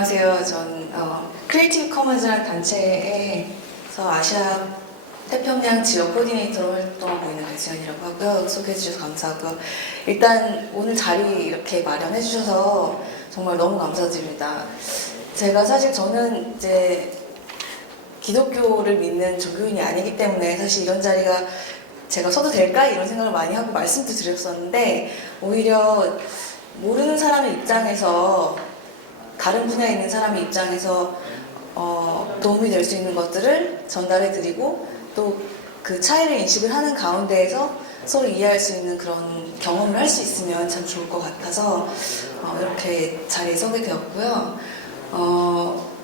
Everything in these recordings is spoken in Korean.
안녕하세요. 전 크리에이티브 커먼즈라는 단체에서 아시아 태평양 지역 코디네이터로 활동하고 있는 배지연이라고 하고요. 소개해 주셔서 감사하고요. 일단 오늘 자리 이렇게 마련해 주셔서 정말 너무 감사드립니다. 제가 사실 저는 이제 기독교를 믿는 종교인이 아니기 때문에 사실 이런 자리가 제가 서도 될까 이런 생각을 많이 하고 말씀도 드렸었는데, 오히려 모르는 사람의 입장에서, 다른 분야에 있는 사람의 입장에서 도움이 될 수 있는 것들을 전달해 드리고, 또 그 차이를 인식을 하는 가운데에서 서로 이해할 수 있는 그런 경험을 할 수 있으면 참 좋을 것 같아서 이렇게 자리에 서게 되었고요.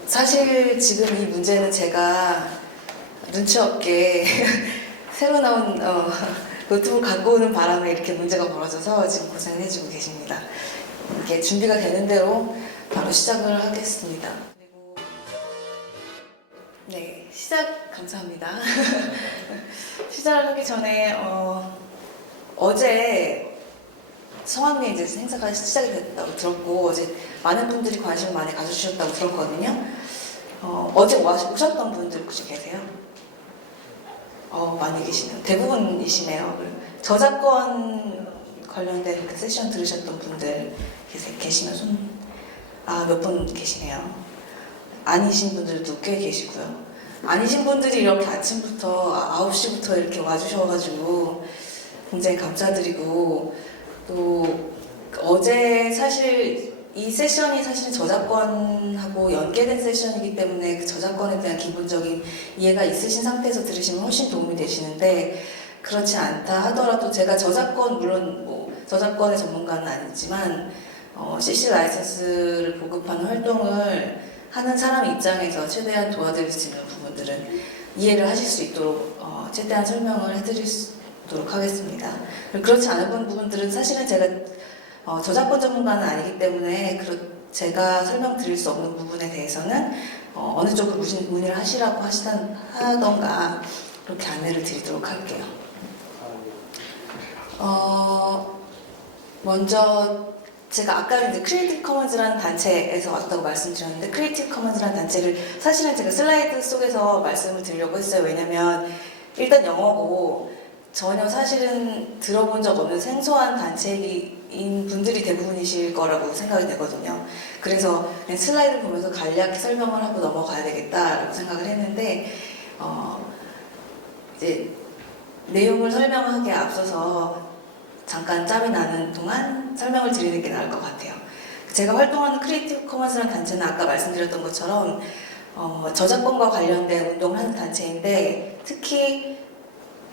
사실 지금 이 문제는 제가 눈치 없게 새로 나온 노트북 갖고 오는 바람에 이렇게 문제가 벌어져서 지금 고생을 해주고 계십니다. 이게 준비가 되는 대로 바로 시작을 하겠습니다. 그리고 네, 시작 감사합니다. 시작을 하기 전에 어제 성황리에 이제 행사가 시작이 됐다고 들었고, 어제 많은 분들이 관심을 많이 가져주셨다고 들었거든요. 어제 오셨던 분들 혹시 계세요? 많이 계시네요. 대부분이시네요. 저작권 관련된 그 세션 들으셨던 분들 계시면 몇 분 계시네요. 아니신 분들도 꽤 계시고요. 아니신 분들이 이렇게 아침부터 9시부터 이렇게 와주셔가지고 굉장히 감사드리고, 또 어제 사실 이 세션이 사실 저작권하고 연계된 세션이기 때문에 그 저작권에 대한 기본적인 이해가 있으신 상태에서 들으시면 훨씬 도움이 되시는데, 그렇지 않다 하더라도 제가 물론 저작권의 전문가는 아니지만 CC 라이선스를 보급하는 활동을 하는 사람 입장에서 최대한 도와드릴 수 있는 부분들은 이해를 하실 수 있도록 최대한 설명을 해드리도록 하겠습니다. 그렇지 않은 부분들은 사실은 제가 저작권 전문가는 아니기 때문에 제가 설명드릴 수 없는 부분에 대해서는 어느 쪽으로 문의를 하시라고 하던가 그렇게 안내를 드리도록 할게요. 먼저 제가 아까 이제 크리에이티브 커먼즈라는 단체에서 왔다고 말씀드렸는데, 크리에이티브 커먼즈라는 단체를 사실은 제가 슬라이드 속에서 말씀을 드리려고 했어요. 왜냐면 일단 영어고 전혀 사실은 들어본 적 없는 생소한 단체인 분들이 대부분이실 거라고 생각이 되거든요. 그래서 그냥 슬라이드 보면서 간략히 설명을 하고 넘어가야 되겠다라고 생각을 했는데, 이제 내용을 설명하기에 앞서서 잠깐 짬이 나는 동안 설명을 드리는 게 나을 것 같아요. 제가 활동하는 크리에이티브 커먼스라는 단체는 아까 말씀드렸던 것처럼 저작권과 관련된 운동을 하는 단체인데, 특히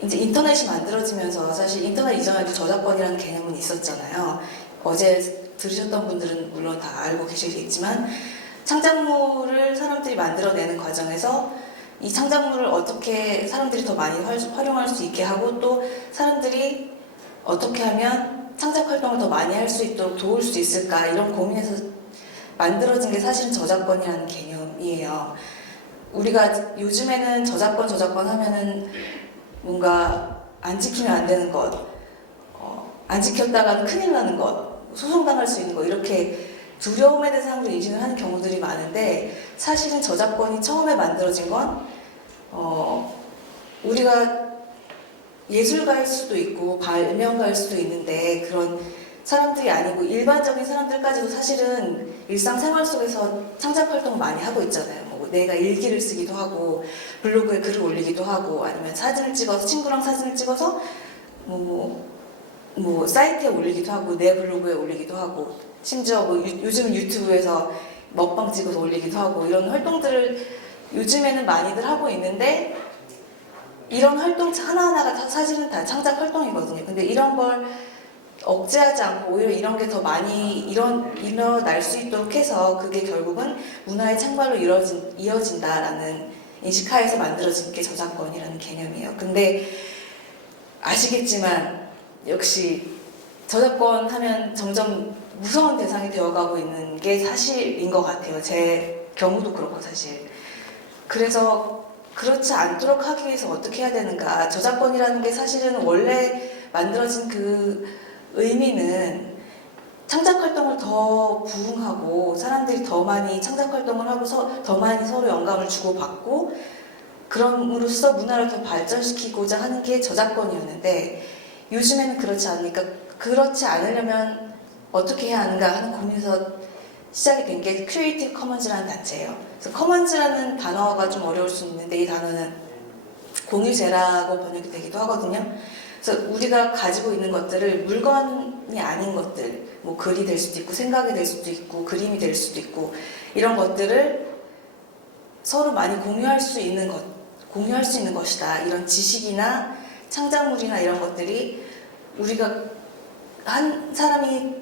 이제 인터넷이 만들어지면서, 사실 인터넷 이전에도 저작권이라는 개념은 있었잖아요. 어제 들으셨던 분들은 물론 다 알고 계시겠지만, 창작물을 사람들이 만들어내는 과정에서 이 창작물을 어떻게 사람들이 더 많이 활용할 수 있게 하고, 또 사람들이 어떻게 하면 창작 활동을 더 많이 할 수 있도록 도울 수 있을까, 이런 고민에서 만들어진 게 사실은 저작권이라는 개념이에요. 우리가 요즘에는 저작권 하면은 뭔가 안 지키면 안 되는 것, 안 지켰다가는 큰일 나는 것, 소송당할 수 있는 것, 이렇게 두려움에 대해서 사람들이 인식을 하는 경우들이 많은데, 사실은 저작권이 처음에 만들어진 건 우리가 예술가일 수도 있고 발명가일 수도 있는데, 그런 사람들이 아니고 일반적인 사람들까지도 사실은 일상생활 속에서 창작 활동을 많이 하고 있잖아요. 내가 일기를 쓰기도 하고, 블로그에 글을 올리기도 하고, 아니면 친구랑 사진을 찍어서 사이트에 올리기도 하고, 내 블로그에 올리기도 하고, 심지어 요즘 유튜브에서 먹방 찍어서 올리기도 하고, 이런 활동들을 요즘에는 많이들 하고 있는데, 이런 활동 하나하나가 다 사실은 다 창작 활동이거든요. 근데 이런 걸 억제하지 않고 오히려 이런 게 더 많이 일어날 수 있도록 해서, 그게 결국은 문화의 창발로 이어진다라는 인식하에서 만들어진 게 저작권이라는 개념이에요. 근데 아시겠지만 역시 저작권 하면 점점 무서운 대상이 되어가고 있는 게 사실인 것 같아요. 제 경우도 그렇고 사실. 그래서 그렇지 않도록 하기 위해서 어떻게 해야 되는가. 저작권이라는 게 사실은 원래 만들어진 그 의미는 창작 활동을 더 부흥하고 사람들이 더 많이 창작 활동을 하고서 더 많이 서로 영감을 주고받고 그럼으로써 문화를 더 발전시키고자 하는 게 저작권이었는데 요즘에는 그렇지 않으니까 그렇지 않으려면 어떻게 해야 하는가 하는 고민에서 시작이 된 게 크리에이티브 커먼즈라는 단체예요. 그래서 커먼즈라는 단어가 좀 어려울 수 있는데 이 단어는 공유제라고 번역이 되기도 하거든요. 그래서 우리가 가지고 있는 것들을 물건이 아닌 것들, 뭐 글이 될 수도 있고 생각이 될 수도 있고 그림이 될 수도 있고 이런 것들을 서로 많이 공유할 수 있는 것이다. 이런 지식이나 창작물이나 이런 것들이 우리가 한 사람이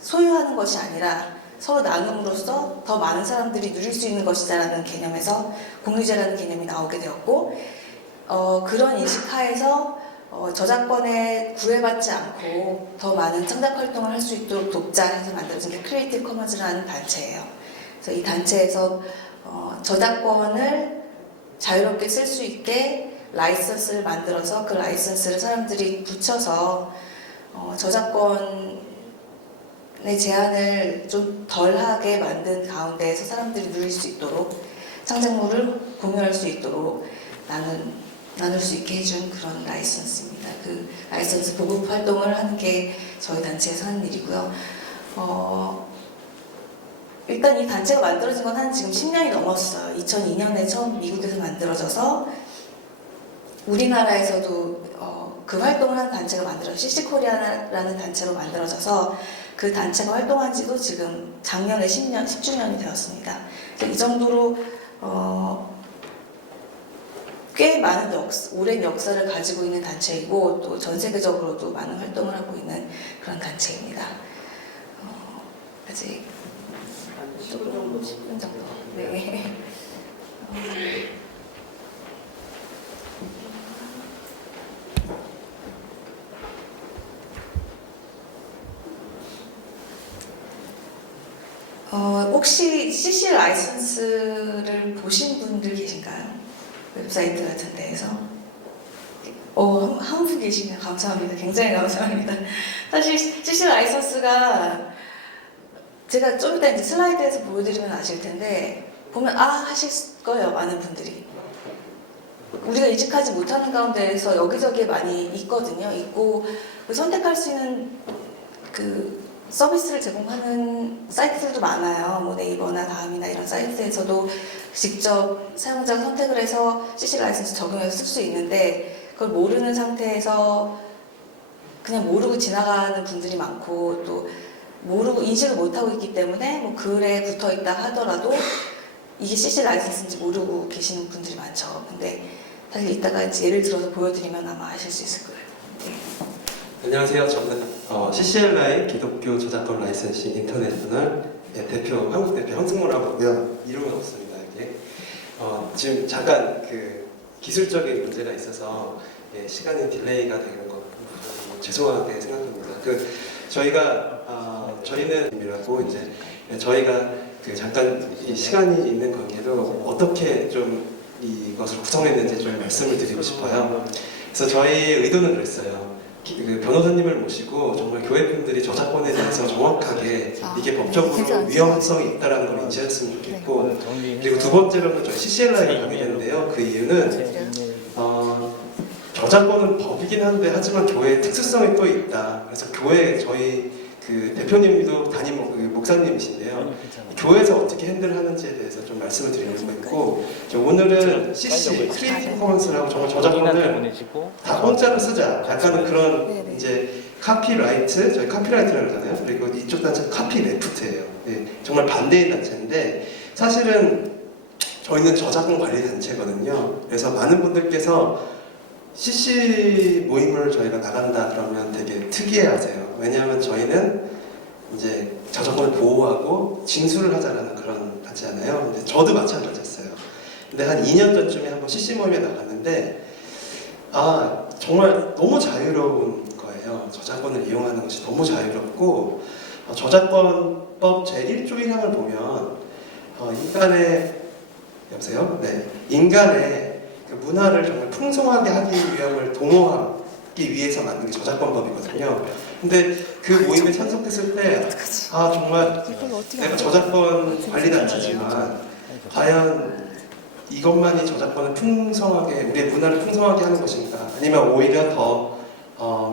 소유하는 것이 아니라 서로 나눔으로써 더 많은 사람들이 누릴 수 있는 것이다라는 개념에서 공유제라는 개념이 나오게 되었고 그런 인식 하에서 저작권에 구애받지 않고 더 많은 창작 활동을 할 수 있도록 돕자해서 만들어진 게 크리에이티브 커먼즈라는 단체예요. 그래서 이 단체에서 저작권을 자유롭게 쓸 수 있게 라이선스를 만들어서 그 라이선스를 사람들이 붙여서 저작권의 제한을 좀 덜하게 만든 가운데에서 사람들이 누릴 수 있도록 창작물을 공유할 수 있도록 나눌 수 있게 해준 그런 라이선스입니다. 그 라이선스 보급 활동을 하는 게 저희 단체에서 하는 일이고요. 일단 이 단체가 만들어진 건 한 지금 10년이 넘었어요. 2002년에 처음 미국에서 만들어져서 우리나라에서도 그 활동을 하는 단체가 만들어서 CC코리아라는 단체로 만들어져서 그 단체가 활동한 지도 지금 작년에 10주년이 되었습니다. 이 정도로 꽤 많은 오랜 역사를 가지고 있는 단체이고 또 전 세계적으로도 많은 활동을 하고 있는 그런 단체입니다. 아직 10분 정도. 네. 혹시 CC 라이선스를 보신 분들 계신가요? 웹사이트 같은 데에서? 한 분 계시면 감사합니다. 굉장히 감사합니다. 사실 CC 라이선스가 제가 좀 이따 이제 슬라이드에서 보여드리면 아실 텐데 보면 하실 거예요. 많은 분들이. 우리가 이직하지 못하는 가운데에서 여기저기에 많이 있거든요. 있고 선택할 수 있는 그 서비스를 제공하는 사이트들도 많아요. 뭐 네이버나 다음이나 이런 사이트에서도 직접 사용자가 선택을 해서 CC 라이선스 적용해서 쓸 수 있는데 그걸 모르는 상태에서 그냥 모르고 지나가는 분들이 많고 또 모르고 인식을 못하고 있기 때문에 뭐 글에 붙어 있다 하더라도 이게 CC 라이선스인지 모르고 계시는 분들이 많죠. 근데 사실 이따가 이제 예를 들어서 보여드리면 아마 아실 수 있을 거예요. 네. 안녕하세요. 저는 CCLI 기독교 저작권 라이선싱 인터내셔널 대표, 한국 대표 황승모라고 하고요. 이름은 없습니다. 이게 지금 잠깐 그 기술적인 문제가 있어서 시간이 딜레이가 되는 것 죄송하게 생각합니다. 저희는 이라고 이제 저희가 그 잠깐 이 시간이 있는 관계도 어떻게 좀 이것을 구성했는지 좀 말씀을 드리고 싶어요. 그래서 저희 의도는 그랬어요. 그 변호사님을 모시고 정말 교회분들이 저작권에 대해서 정확하게 이게 법적으로 위험성이 있다는 걸 인지했으면 좋겠고, 그리고 두 번째로는 저희 CCLI를 가게 되는데요. 그 이유는 저작권은 법이긴 한데 하지만 교회의 특수성이 또 있다. 그래서 교회 저희 그 대표님도 담임 목사님이신데요. 교회에서 어떻게 핸들하는지에 대해서 좀 말씀을 드리려고 했고, 오늘은 CC 크리에이티브 커먼스라고 정말 저작권을 다 공짜로 쓰자. 약간은 그런 이제 카피라이트, 저희 카피라이트라고 그러잖아요. 그리고 이쪽 단체는 카피레프트예요. 정말 반대의 단체인데 사실은 저희는 저작권 관리 단체거든요. 그래서 많은 분들께서 CC 모임을 저희가 나간다 그러면 되게 특이해하세요. 왜냐하면 저희는 이제 저작권을 보호하고 징수를 하자라는 그런 단체잖아요. 근데 저도 마찬가지였어요. 근데 한 2년 전쯤에 한번 CC 모임에 나갔는데 정말 너무 자유로운 거예요. 저작권을 이용하는 것이 너무 자유롭고 저작권법 제1조 1항을 보면 인간의 그 문화를 정말 풍성하게 하기 위함을 도모하게 위해서 만든 게 저작권법이거든요. 근데 그 모임에 참석했을 때 아 정말 내가 저작권 관리단체지만 과연 이것만이 저작권을 풍성하게 우리의 문화를 풍성하게 하는 것인가 아니면 오히려 더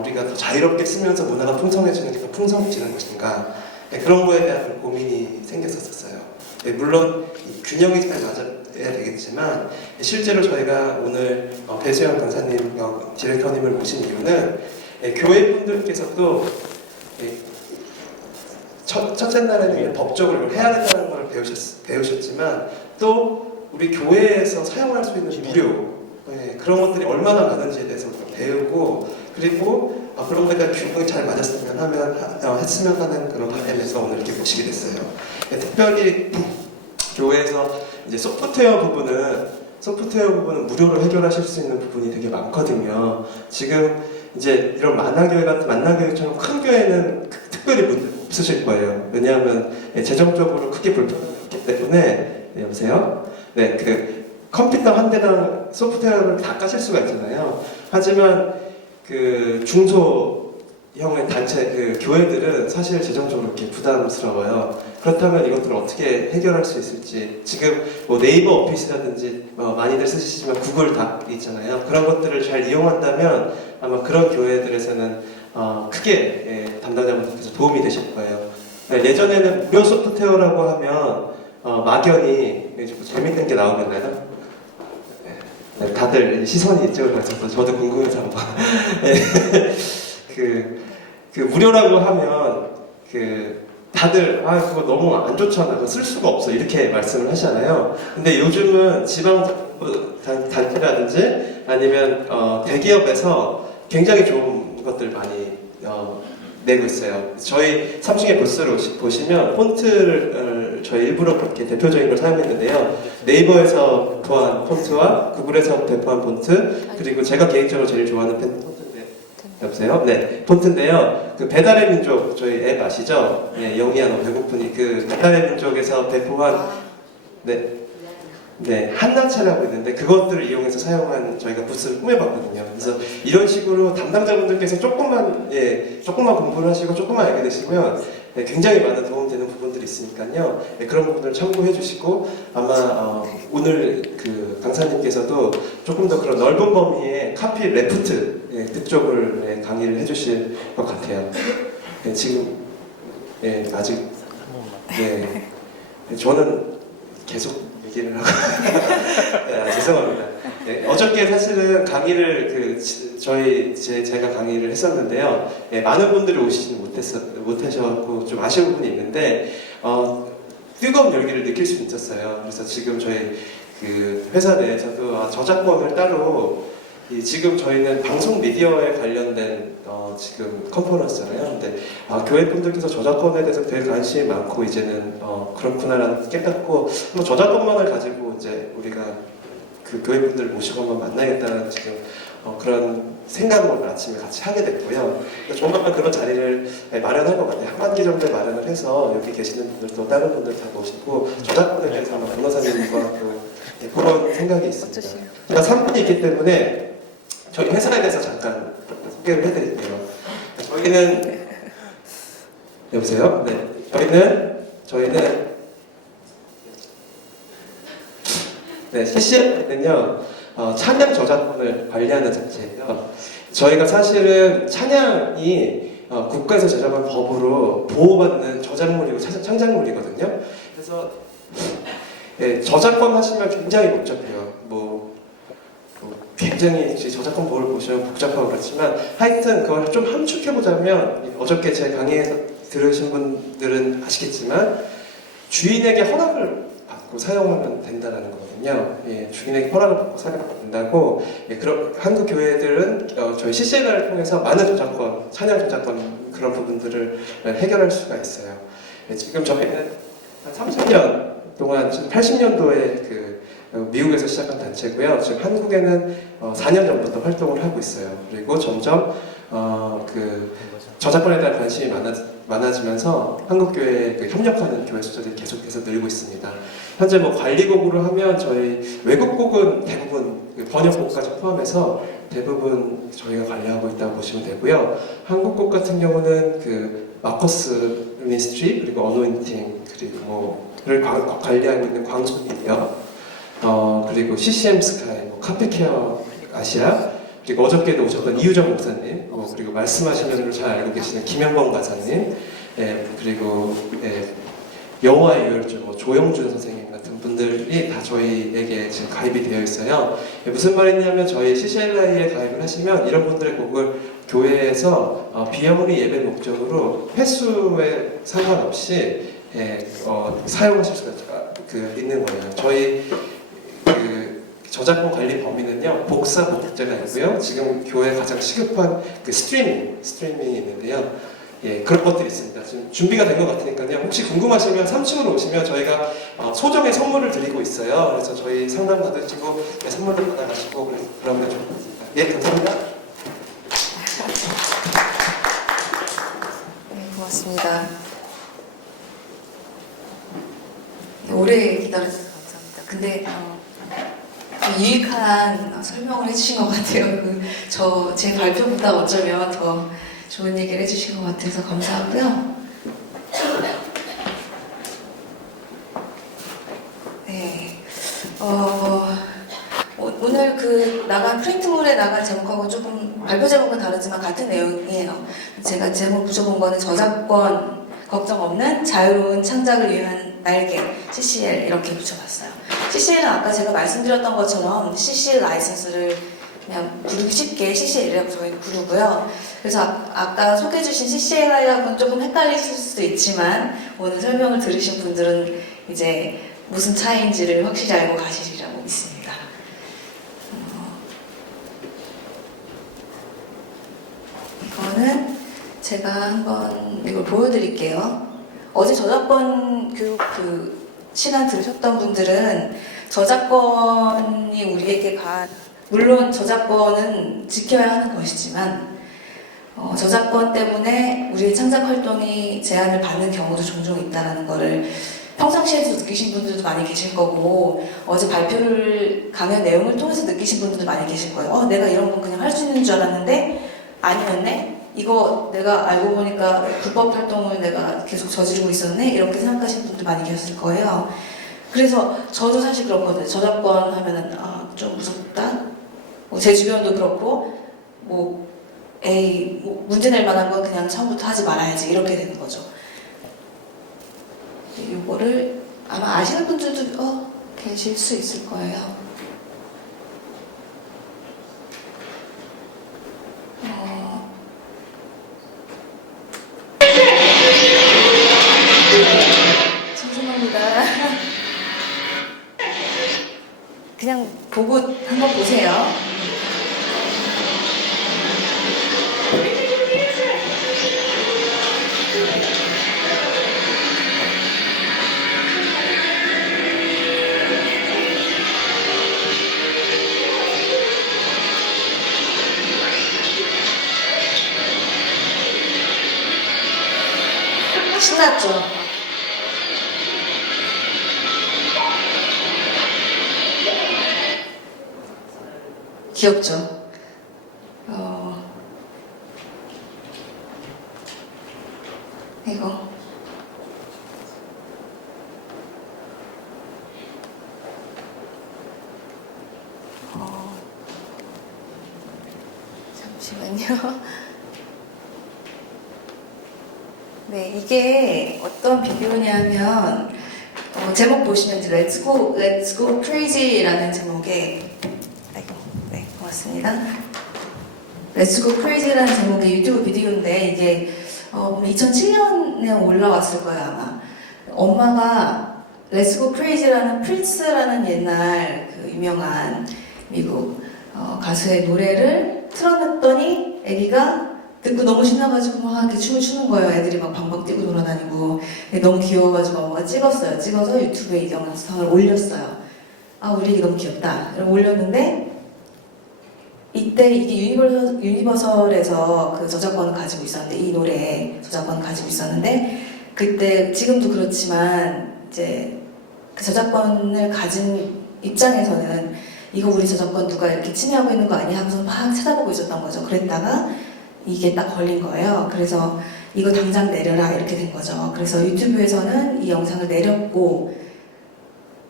우리가 더 자유롭게 쓰면서 문화가 풍성해지는 게 더 풍성해지는 것인가 네, 그런 거에 대한 고민이 생겼었어요. 네, 물론 이 균형이 잘 맞아야 되겠지만 실제로 저희가 오늘 배수영 강사님, 디렉터님을 모신 이유는 교회 분들께서도 첫째 날에는 법적으로 이걸 해야 된다는 걸 배우셨지만 또 우리 교회에서 사용할 수 있는 무료 그런 것들이 얼마나 많은지에 대해서 배우고 그리고 그런 거에 대한 균형이 잘 맞았으면 했으면 하는 그런 바람에서 오늘 이렇게 모시게 됐어요. 특별히 교회에서 이제 소프트웨어 부분은 무료로 해결하실 수 있는 부분이 되게 많거든요. 지금 이제 이런 만화교회 같은 만나교회처럼 큰 교회는 특별히 문제 없으실 거예요. 왜냐하면 재정적으로 크게 불편이 없기 때문에 여보세요? 네, 그 컴퓨터 한 대당 소프트웨어를 다 까실 수가 있잖아요. 하지만 그 중소형의 단체 그 교회들은 사실 재정적으로 이렇게 부담스러워요. 그렇다면 이것들을 어떻게 해결할 수 있을지 지금 뭐 네이버 오피스라든지 많이들 쓰시지만 구글 닥 있잖아요. 그런 것들을 잘 이용한다면 아마 그런 교회들에서는 크게 담당자분들께서 도움이 되실 거예요. 예전에는 무료 소프트웨어라고 하면 막연히 재밌는 게 나오겠나요? 네, 다들 시선이 이쪽으로 가셔서 저도 궁금해서 한번 그 무료라고 하면 다들 그거 너무 안 좋잖아 그거 쓸 수가 없어 이렇게 말씀을 하시잖아요. 근데 요즘은 지방 단체라든지 아니면 대기업에서 굉장히 좋은 것들 많이 내고 있어요. 저희 삼층의 부스를 보시면 폰트를 저희 일부러 그렇게 대표적인 걸 사용했는데요. 네이버에서 배포한 폰트와 구글에서 배포한 폰트 그리고 제가 개인적으로 제일 좋아하는 폰트인데 여보세요? 네, 폰트인데요. 그 배달의 민족 저희 앱 아시죠? 네, 영희야 너 배고프니 그 배달의 민족에서 배포한 네, 한나체라고 있는데 그것들을 이용해서 사용한 저희가 부스를 꾸며봤거든요. 그래서 이런 식으로 담당자분들께서 조금만 공부를 하시고 조금만 알게 되시면 굉장히 많은 도움되는 부분들이 있으니까요. 그런 부분을 참고해 주시고 아마 오늘 그 강사님께서도 조금 더 그런 넓은 범위의 카피 레프트 그쪽을 강의를 해주실 것 같아요. 지금 아직 저는 계속 얘기를 하고 죄송합니다. 어저께 사실은 강의를 제가 강의를 했었는데요. 많은 분들이 오시지 못하셔서 좀 아쉬운 부분이 있는데 뜨거운 열기를 느낄 수 있었어요. 그래서 지금 저희 그 회사 내에서도 저작권을 따로 지금 저희는 방송 미디어에 관련된 지금 컨퍼런스잖아요. 근데 교회 분들께서 저작권에 대해서 되게 관심이 많고 이제는 그렇구나라는 깨닫고 한번 저작권만을 가지고 이제 우리가 그 교회 분들 모시고 한번 만나겠다는 지금 그런 생각을 아침에 같이 하게 됐고요. 조만간 그런 자리를 마련할 것 같아요. 한 반기 정도 마련을 해서 여기 계시는 분들도 다른 분들 다 모시고 저작권에 대해서 한번 변호사님과 그런 생각이 있습니다. 제가 3분이 있기 때문에 저희 회사에 대해서 잠깐 소개를 해드릴게요. 저희는 여보세요? 네, 저희는 CCN은요 찬양 저작권을 관리하는 단체예요. 저희가 사실은 찬양이 국가에서 제정한 법으로 보호받는 저작물이고 창작물이거든요. 그래서 저작권 하시면 굉장히 복잡해요. 굉장히 저작권 법을 보시면 복잡하고 그렇지만 하여튼 그걸 좀 함축해보자면 어저께 제 강의에서 들으신 분들은 아시겠지만 주인에게 허락을 받고 사용하면 된다는 거거든요. 주인에게 허락을 받고 사용하면 된다고 그런 한국 교회들은 저희 CCN을 통해서 많은 저작권, 찬양 저작권 그런 부분들을 해결할 수가 있어요. 지금 저희는 한 30년 동안 지금 80년도에 미국에서 시작한 단체고요. 지금 한국에는 4년 전부터 활동을 하고 있어요. 그리고 점점 그 저작권에 대한 관심이 많아지면서 한국교회에 그 협력하는 교회 숫자들이 계속해서 늘고 있습니다. 현재 뭐 관리곡으로 하면 저희 외국곡은 대부분 그 번역곡까지 포함해서 대부분 저희가 관리하고 있다고 보시면 되고요. 한국곡 같은 경우는 그 마커스 미니스트리 그리고 어노인팅 그리고 뭐를 관리하고 있는 광손이고요. 그리고 CCM 스카이, 뭐 카페케어 아시아, 그리고 어저께도 오셨던 이유정 목사님, 그리고 말씀하시는 대로 잘 알고 계시는 김영범 가사님, 그리고 여호와의 유혈주 뭐 조영준 선생님 같은 분들이 다 저희에게 지금 가입이 되어 있어요. 무슨 말이냐면 저희 CCLI에 가입을 하시면 이런 분들의 곡을 교회에서 비영리 예배 목적으로 횟수에 상관없이 사용하실 수가 있는 거예요. 저희 그 저작권 관리 범위는요 복사 복제가 있고요. 지금 교회 가장 시급한 그 스트리밍이 있는데요. 예, 그런 것들이 있습니다. 지금 준비가 된 것 같으니까요. 혹시 궁금하시면 3층으로 오시면 저희가 소정의 선물을 드리고 있어요. 그래서 저희 상담 받으시고 선물도 받아가시고 그러면 좋겠습니다. 예, 감사합니다. 네, 고맙습니다. 오래 기다려주셔서 감사합니다. 근데 유익한 설명을 해주신 것 같아요. 제 발표보다 어쩌면 더 좋은 얘기를 해주신 것 같아서 감사하고요. 네, 오늘 나간 프린트물에 나간 제목하고 조금 발표 제목은 다르지만 같은 내용이에요. 제가 제목 붙여본 거는 저작권 걱정 없는 자유로운 창작을 위한 날개 CCL 이렇게 붙여봤어요. CCL은 아까 제가 말씀드렸던 것처럼 CCL 라이선스를 그냥 부르기 쉽게 CCL이라고 저희 부르고요. 그래서 아까 소개해주신 CCL하고는 조금 헷갈리실 수도 있지만 오늘 설명을 들으신 분들은 이제 무슨 차이인지를 확실히 알고 가시리라고 믿습니다. 이거는 제가 한번 이걸 보여드릴게요. 어제 저작권 교육 시간 들으셨던 분들은 저작권이 우리에게 물론 저작권은 지켜야 하는 것이지만 저작권 때문에 우리의 창작 활동이 제한을 받는 경우도 종종 있다는 것을 평상시에도 느끼신 분들도 많이 계실 거고 어제 강연 내용을 통해서 느끼신 분들도 많이 계실 거예요. 내가 이런 건 그냥 할 수 있는 줄 알았는데 아니었네? 이거 내가 알고 보니까 불법 활동을 내가 계속 저지르고 있었네? 이렇게 생각하시는 분들 많이 계실 거예요. 그래서 저도 사실 그렇거든요. 저작권 하면은 좀 무섭다? 제 주변도 그렇고 문제 낼 만한 건 그냥 처음부터 하지 말아야지 이렇게 되는 거죠. 이거를 아마 아시는 분들도 계실 수 있을 거예요. 죄송합니다. 그냥 보고 한번 보세요. 신났죠? 귀엽죠? 이거 잠시만요. 네, 이게 어떤 비디오냐면 제목 보시면 이제 Let's Go Crazy라는 제목의 네, 고맙습니다. Let's Go Crazy라는 제목의 유튜브 비디오인데 이게 2007년에 올라왔을 거예요 아마. 엄마가 Let's Go Crazy라는 프린스라는 옛날 그 유명한 미국 가수의 노래를 틀어놨더니 아기가 듣고 너무 신나가지고 막 이렇게 춤을 추는 거예요. 애들이 막 방방 뛰고 돌아다니고 너무 귀여워가지고 엄마가 찍었어요. 찍어서 유튜브에 이 영상을 올렸어요. 우리 애기 너무 귀엽다. 이러고 올렸는데 이때 이게 유니버설에서 그 저작권을 가지고 있었는데 이 노래에 저작권을 가지고 있었는데 그때 지금도 그렇지만 이제 그 저작권을 가진 입장에서는 이거 우리 저작권 누가 이렇게 침해하고 있는 거 아니야 하고서 막 찾아보고 있었던 거죠. 그랬다가 이게 딱 걸린 거예요. 그래서 이거 당장 내려라 이렇게 된 거죠. 그래서 유튜브에서는 이 영상을 내렸고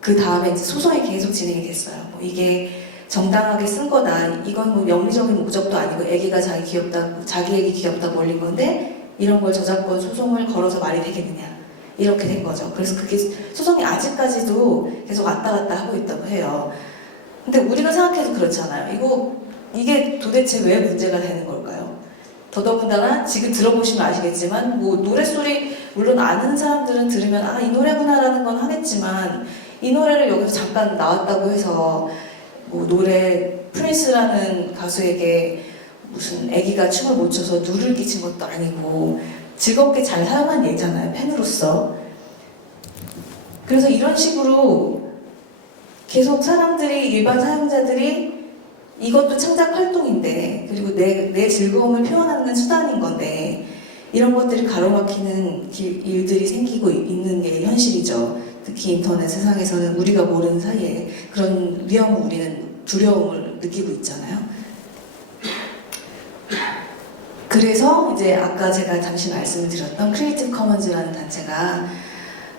그 다음에 이제 소송이 계속 진행이 됐어요. 뭐 이게 정당하게 쓴 거다. 이건 뭐 영리적인 목적도 아니고 애기가 자기 애기 귀엽다고 올린 건데 이런 걸 저작권 소송을 걸어서 말이 되겠느냐 이렇게 된 거죠. 그래서 그게 소송이 아직까지도 계속 왔다 갔다 하고 있다고 해요. 근데 우리가 생각해도 그렇잖아요. 이게 도대체 왜 문제가 되는 걸까요? 더더군다나 지금 들어보시면 아시겠지만 뭐 노랫소리 물론 아는 사람들은 들으면 아 이 노래구나라는 건 하겠지만 이 노래를 여기서 잠깐 나왔다고 해서 뭐 노래 프린스라는 가수에게 무슨 아기가 춤을 못 춰서 누를 끼친 것도 아니고 즐겁게 잘 사용한 예잖아요, 팬으로서. 그래서 이런 식으로 계속 사람들이 일반 사용자들이 이것도 창작 활동인데 그리고 내 즐거움을 표현하는 수단인 건데 이런 것들이 가로막히는 일들이 생기고 있는 게 현실이죠. 특히 인터넷 세상에서는 우리가 모르는 사이에 그런 위험을 우리는 두려움을 느끼고 있잖아요. 그래서 이제 아까 제가 잠시 말씀을 드렸던 크리에이티브 커먼즈라는 단체가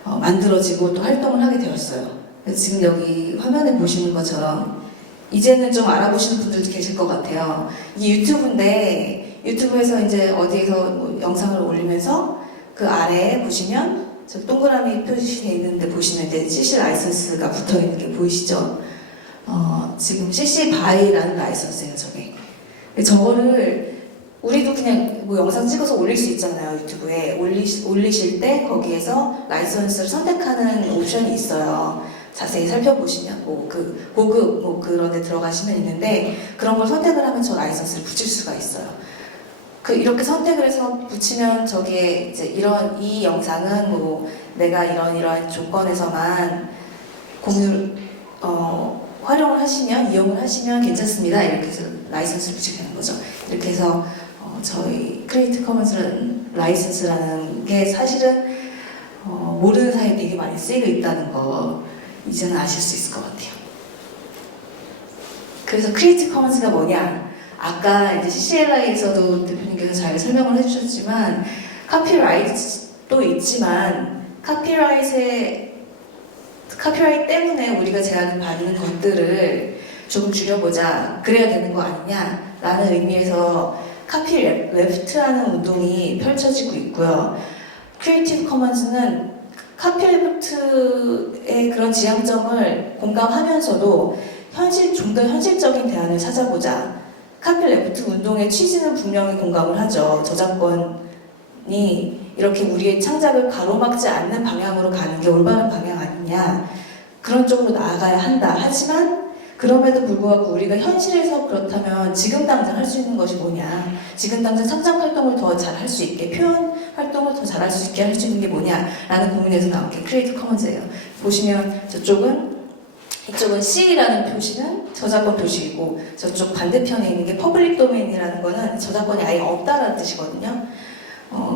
만들어지고 또 활동을 하게 되었어요. 그래서 지금 여기 화면에 보시는 것처럼 이제는 좀 알아보시는 분들도 계실 것 같아요. 이게 유튜브인데 유튜브에서 이제 어디에서 뭐 영상을 올리면서 그 아래에 보시면 저 동그라미 표시되어 있는데 보시면 이제 CC 라이선스가 붙어 있는 게 보이시죠? 지금 CC BY라는 라이선스예요, 저게. 저거를 우리도 그냥 뭐 영상 찍어서 올릴 수 있잖아요, 유튜브에. 올리실 때 거기에서 라이선스를 선택하는 옵션이 있어요. 자세히 살펴보시면 그 고급 뭐 그런 데 들어가시면 있는데 그런 걸 선택을 하면 저 라이선스를 붙일 수가 있어요. 이렇게 선택을 해서 붙이면 저기에 이제 이 영상은 뭐 내가 이런 조건에서만 활용을 하시면 이용을 하시면 괜찮습니다. 이렇게 해서 라이선스를 붙이게 되는 거죠. 이렇게 해서 저희 크리에이티브 커먼스 라이선스라는 게 사실은 모르는 사이에 되게 많이 쓰이고 있다는 거 이제는 아실 수 있을 것 같아요. 그래서 크리에이티브 커먼스가 뭐냐? 아까 이제 CCLI에서도 대표님께서 잘 설명을 해주셨지만 카피라이트도 있지만 카피라이트 때문에 우리가 제한을 받는 것들을 조금 줄여보자 그래야 되는 거 아니냐라는 의미에서 카피레프트라는 운동이 펼쳐지고 있고요. 크리에이티브 커먼스는 카피레프트의 그런 지향점을 공감하면서도 좀 더 현실적인 대안을 찾아보자. 카피레프트 운동의 취지는 분명히 공감을 하죠. 저작권이 이렇게 우리의 창작을 가로막지 않는 방향으로 가는 게 올바른 방향 아니냐. 그런 쪽으로 나아가야 한다. 하지만 그럼에도 불구하고 우리가 현실에서 그렇다면 지금 당장 할 수 있는 것이 뭐냐. 지금 당장 창작 활동을 더 잘 할 수 있게, 표현 활동을 더 잘 할 수 있게 할 수 있는 게 뭐냐라는 고민에서 나온 게 크리에이티브 커먼스예요. 보시면 이쪽은 C라는 표시는 저작권 표시이고 저쪽 반대편에 있는 게 퍼블릭 도메인이라는 거는 저작권이 아예 없다라는 뜻이거든요.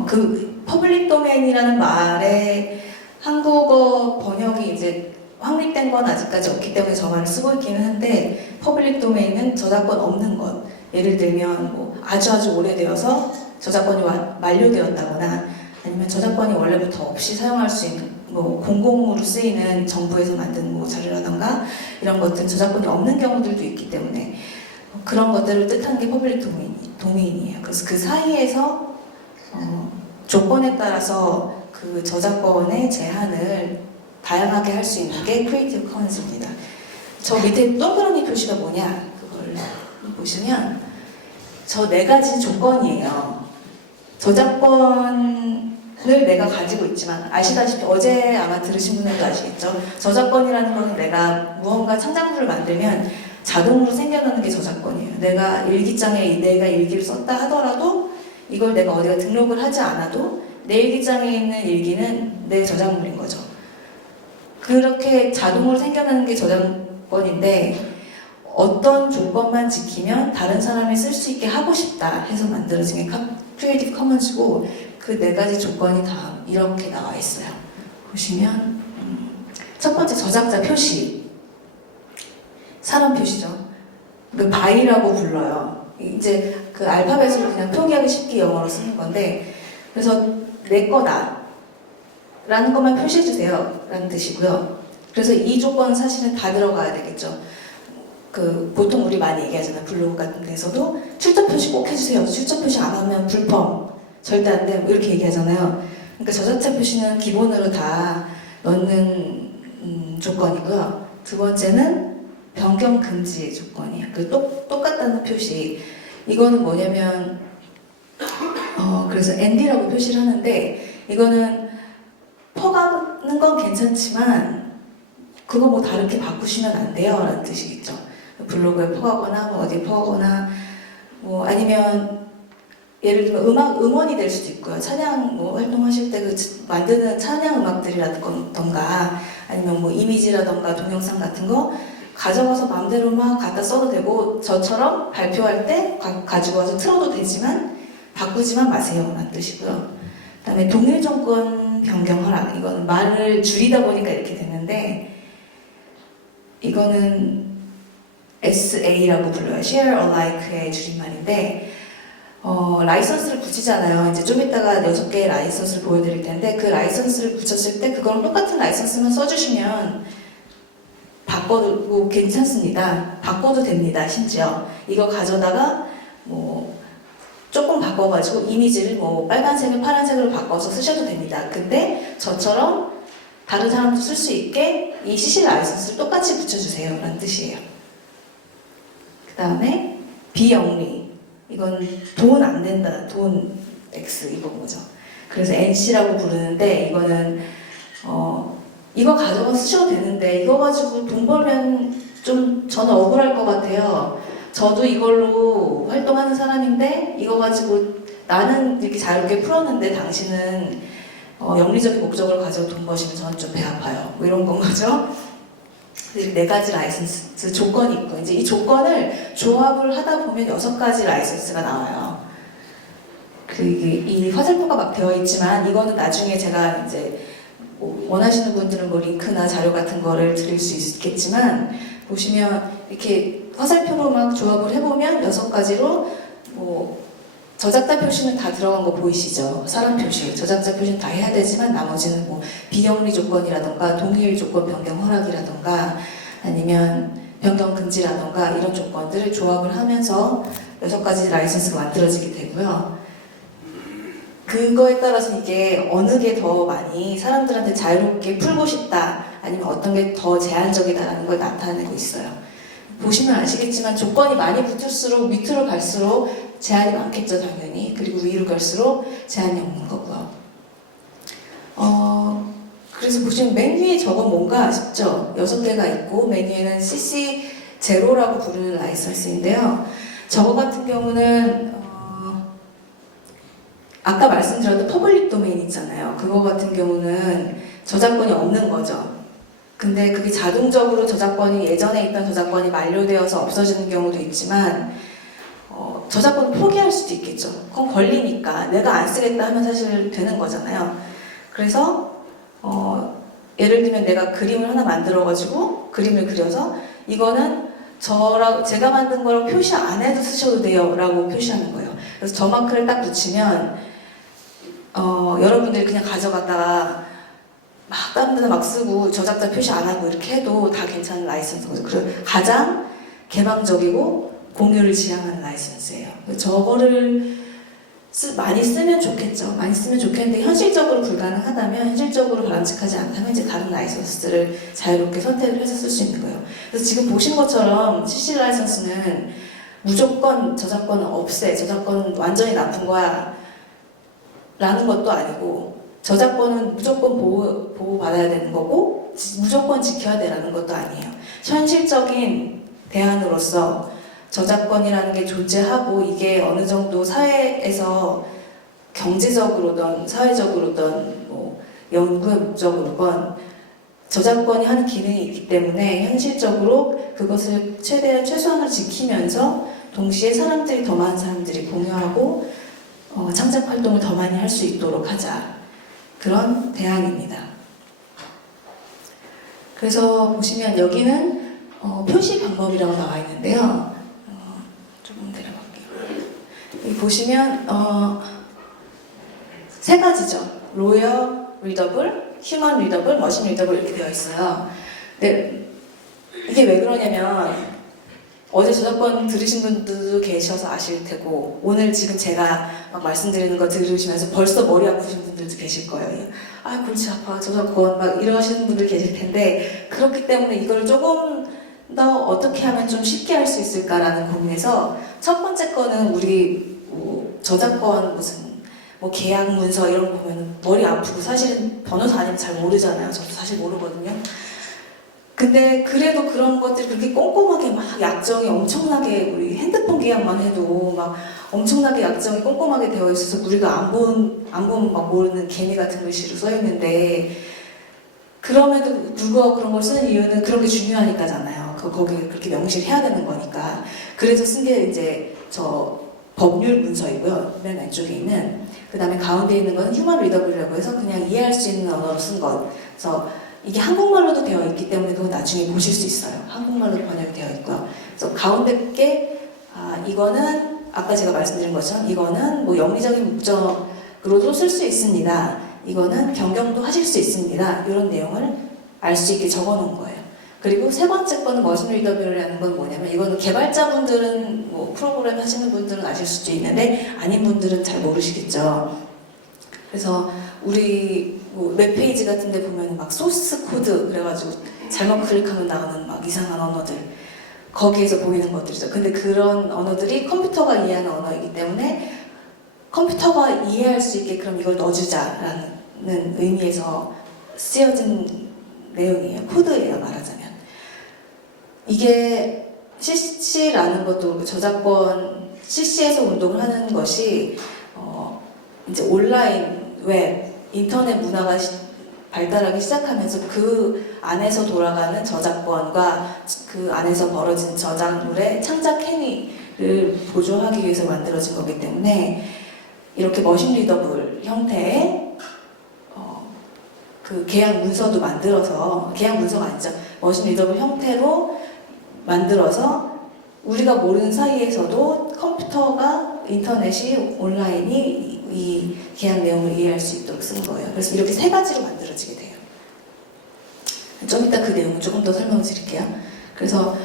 그 퍼블릭 도메인이라는 말의 한국어 번역이 이제 확립된 건 아직까지 없기 때문에 저 말을 쓰고 있기는 한데 퍼블릭 도메인은 저작권 없는 것. 예를 들면 뭐 아주 오래되어서 저작권이 만료되었다거나 아니면 저작권이 원래부터 없이 사용할 수 있는 뭐 공공으로 쓰이는 정부에서 만든 뭐 자료라던가 이런 것들 저작권이 없는 경우들도 있기 때문에 그런 것들을 뜻하는 게 퍼블릭 도메인이에요. 그래서 그 사이에서 조건에 따라서 그 저작권의 제한을 다양하게 할 수 있는 게 크리에이티브 커먼스입니다. 저 밑에 동그라미 표시가 뭐냐 그걸 보시면 저 4가지 조건이에요. 저작권을 내가 가지고 있지만 아시다시피 어제 아마 들으신 분들도 아시겠죠? 저작권이라는 거는 내가 무언가 창작물을 만들면 자동으로 생겨나는 게 저작권이에요. 내가 일기장에 내가 일기를 썼다 하더라도 이걸 내가 어디가 등록을 하지 않아도 내 일기장에 있는 일기는 내 저작물인 거죠. 그렇게 자동으로 생겨나는 게 저작권인데 어떤 조건만 지키면 다른 사람이 쓸 수 있게 하고 싶다 해서 만들어진 게 크리에이티브 커먼스고 그 네 가지 조건이 다음 이렇게 나와 있어요. 보시면 첫 번째 저작자 표시, 사람 표시죠. 그 바이라고 불러요. 이제 그 알파벳으로 그냥 표기하기 쉽게 영어로 쓰는 건데 그래서 내 거다 라는 것만 표시해 주세요 라는 뜻이고요. 그래서 이 조건은 사실은 다 들어가야 되겠죠. 그 보통 우리 많이 얘기하잖아요. 블로그 같은 데서도 출처 표시 꼭 해주세요. 출처 표시 안 하면 불법, 절대 안 돼. 이렇게 얘기하잖아요. 그러니까 저작자 표시는 기본으로 다 넣는 조건이고요. 두 번째는 변경 금지 조건이에요. 그 똑같다는 표시. 이거는 뭐냐면 그래서 ND라고 표시를 하는데 이거는 퍼가는 건 괜찮지만 그거 뭐 다르게 바꾸시면 안 돼요 라는 뜻이겠죠. 블로그에 퍼가거나 뭐 어디에 퍼가거나 뭐 아니면 예를 들면 음원이 될 수도 있고요. 찬양 뭐 활동하실 때 그 만드는 찬양 음악들이라던가 아니면 뭐 이미지라던가 동영상 같은 거 가져가서 마음대로 막 갖다 써도 되고 저처럼 발표할 때 가지고 와서 틀어도 되지만 바꾸지만 마세요 라는 뜻이고요. 그 다음에 동일 정권 변경 허락, 이거는 말을 줄이다 보니까 이렇게 됐는데 이거는 SA라고 불러요. Share Alike의 줄임말인데 라이선스를 붙이잖아요. 이제 좀 이따가 6개의 라이선스를 보여드릴 텐데 그 라이선스를 붙였을 때 그거랑 똑같은 라이선스만 써주시면 바꿔도 괜찮습니다. 바꿔도 됩니다. 심지어 이거 가져다가 뭐 조금 바꿔가지고 이미지를 뭐 빨간색을 파란색으로 바꿔서 쓰셔도 됩니다. 근데 저처럼 다른 사람도 쓸 수 있게 이 CC 라이선스를 똑같이 붙여주세요 라는 뜻이에요. 그 다음에 비영리, 이건 돈 안 된다, 돈 X 이건 거죠. 그래서 NC라고 부르는데 이거는 이거 가져가 쓰셔도 되는데 이거 가지고 돈 벌면 좀 저는 억울할 것 같아요. 저도 이걸로 활동하는 사람인데 이거 가지고 나는 이렇게 자유롭게 풀었는데 당신은 영리적인 목적을 가지고 돈 버시면 저는 좀 배 아파요. 뭐 이런 건 거죠. 네 가지 라이선스 조건이 있고 이제 이 조건을 조합을 하다 보면 6가지 라이선스가 나와요. 이 화살표가 막 되어 있지만 이거는 나중에 제가 이제 뭐 원하시는 분들은 뭐 링크나 자료 같은 거를 드릴 수 있겠지만 보시면 이렇게 화살표로 막 조합을 해보면 6가지로 뭐 저작자 표시는 다 들어간 거 보이시죠? 사람 표시, 저작자 표시는 다 해야 되지만 나머지는 뭐 비영리 조건이라던가 동일 조건 변경 허락이라던가 아니면 변경 금지라던가 이런 조건들을 조합을 하면서 6가지 라이선스가 만들어지게 되고요. 그거에 따라서 이게 어느 게 더 많이 사람들한테 자유롭게 풀고 싶다 아니면 어떤 게 더 제한적이다라는 걸 나타내고 있어요. 보시면 아시겠지만 조건이 많이 붙을수록 밑으로 갈수록 제한이 많겠죠 당연히. 그리고 위로 갈수록 제한이 없는 거고요. 그래서 보시면 맨 위에 저건 뭔가 아쉽죠? 6개가 있고 맨 위에는 CC0라고 부르는 라이선스인데요. 저거 같은 경우는 아까 말씀드렸던 퍼블릭 도메인 있잖아요. 그거 같은 경우는 저작권이 없는 거죠. 근데 그게 자동적으로 저작권이 예전에 있던 저작권이 만료되어서 없어지는 경우도 있지만 저작권 포기할 수도 있겠죠. 그건 권리니까 내가 안 쓰겠다 하면 사실 되는 거잖아요. 그래서 예를 들면 내가 그림을 하나 만들어가지고 그림을 그려서 이거는 제가 만든 거랑 표시 안 해도 쓰셔도 돼요 라고 표시하는 거예요. 그래서 저 마크를 딱 붙이면 여러분들이 그냥 가져갔다가 막 다른 데다 막 쓰고 저작자 표시 안 하고 이렇게 해도 다 괜찮은 라이선스거든요. 그래서 가장 개방적이고 공유를 지향하는 라이선스예요. 저거를 많이 쓰면 좋겠죠. 많이 쓰면 좋겠는데 현실적으로 불가능하다면, 현실적으로 바람직하지 않다면 이제 다른 라이선스들을 자유롭게 선택을 해서 쓸 수 있는 거예요. 그래서 지금 보신 것처럼 CC 라이선스는 무조건 저작권은 없애, 저작권 완전히 나쁜 거야 라는 것도 아니고, 저작권은 무조건 보호받아야 되는 거고 무조건 지켜야 되라는 것도 아니에요. 현실적인 대안으로서 저작권이라는 게 존재하고 이게 어느 정도 사회에서 경제적으로든 사회적으로든 뭐 연구의 목적으로건 저작권이 하는 기능이 있기 때문에 현실적으로 그것을 최대한 최소한을 지키면서 동시에 사람들이 더 많은 사람들이 공유하고 창작 활동을 더 많이 할 수 있도록 하자. 그런 대안입니다. 그래서 보시면 여기는 표시 방법이라고 나와 있는데요. 조금 내려갈게요. 여기 보시면 세 가지죠. 로열 리더블, 휴먼 리더블, 머신 리더블 이렇게 되어 있어요. 근데 이게 왜 그러냐면 어제 저작권 들으신 분들도 계셔서 아실 테고 오늘 지금 제가 막 말씀드리는 거 들으시면서 벌써 머리 아프신 분들도 계실 거예요. 아 골치 아파 저작권 막 이러시는 분들 계실 텐데 그렇기 때문에 이걸 조금 더 어떻게 하면 좀 쉽게 할 수 있을까라는 고민에서 첫 번째 거는 우리 저작권 무슨 뭐 계약 문서 이런 거 보면 머리 아프고 사실은 변호사 아니면 잘 모르잖아요. 저도 사실 모르거든요. 근데 그래도 그런 것들이 그렇게 꼼꼼하게 막 약정이 엄청나게 우리 핸드폰 계약만 해도 막 엄청나게 약정이 꼼꼼하게 되어 있어서 우리가 안 보면 막 모르는 개미 같은 글씨로 써 있는데 그럼에도 불구하고 그런 걸 쓰는 이유는 그런 게 중요하니까잖아요. 거기에 그렇게 명시를 해야 되는 거니까. 그래서 쓴 게 이제 저 법률 문서이고요. 맨 왼쪽에 있는. 그 다음에 가운데 있는 건 휴먼 리더블이라고 해서 그냥 이해할 수 있는 언어로 쓴 것. 그래서 이게 한국말로도 되어 있기 때문에 그거 나중에 보실 수 있어요. 한국말로 번역이 되어 있고요. 그래서 가운데 게 이거는 아까 제가 말씀드린 것처럼 이거는 뭐 영리적인 목적으로도 쓸 수 있습니다. 이거는 변경도 하실 수 있습니다. 이런 내용을 알 수 있게 적어 놓은 거예요. 그리고 세 번째 거는 머신 리더블이라는 건 뭐냐면 이거는 개발자분들은 뭐 프로그램 하시는 분들은 아실 수도 있는데 아닌 분들은 잘 모르시겠죠. 그래서 우리 뭐 웹페이지 같은 데 보면 막 소스 코드 그래가지고 잘못 클릭하면 나오는 막 이상한 언어들 거기에서 보이는 것들이죠. 근데 그런 언어들이 컴퓨터가 이해하는 언어이기 때문에 컴퓨터가 이해할 수 있게 그럼 이걸 넣어주자라는 의미에서 쓰여진 내용이에요. 코드예요, 말하자면. 이게 CC라는 것도 저작권 CC에서 운동을 하는 것이 이제 온라인, 웹, 인터넷 문화가 발달하기 시작하면서 그 안에서 돌아가는 저작권과 그 안에서 벌어진 저작물의 창작 행위를 보조하기 위해서 만들어진 거기 때문에 이렇게 머신 리더블 형태의 그 계약 문서도 만들어서 계약 문서가 아니죠. 머신 리더블 형태로 만들어서 우리가 모르는 사이에서도 컴퓨터가 인터넷이 온라인이 이 계약 내용을 이해할 수 있도록 쓴 거예요. 그래서 이렇게 세 가지로 만들어지게 돼요. 좀 이따 그 내용을 조금 더 설명을 드릴게요. 그래서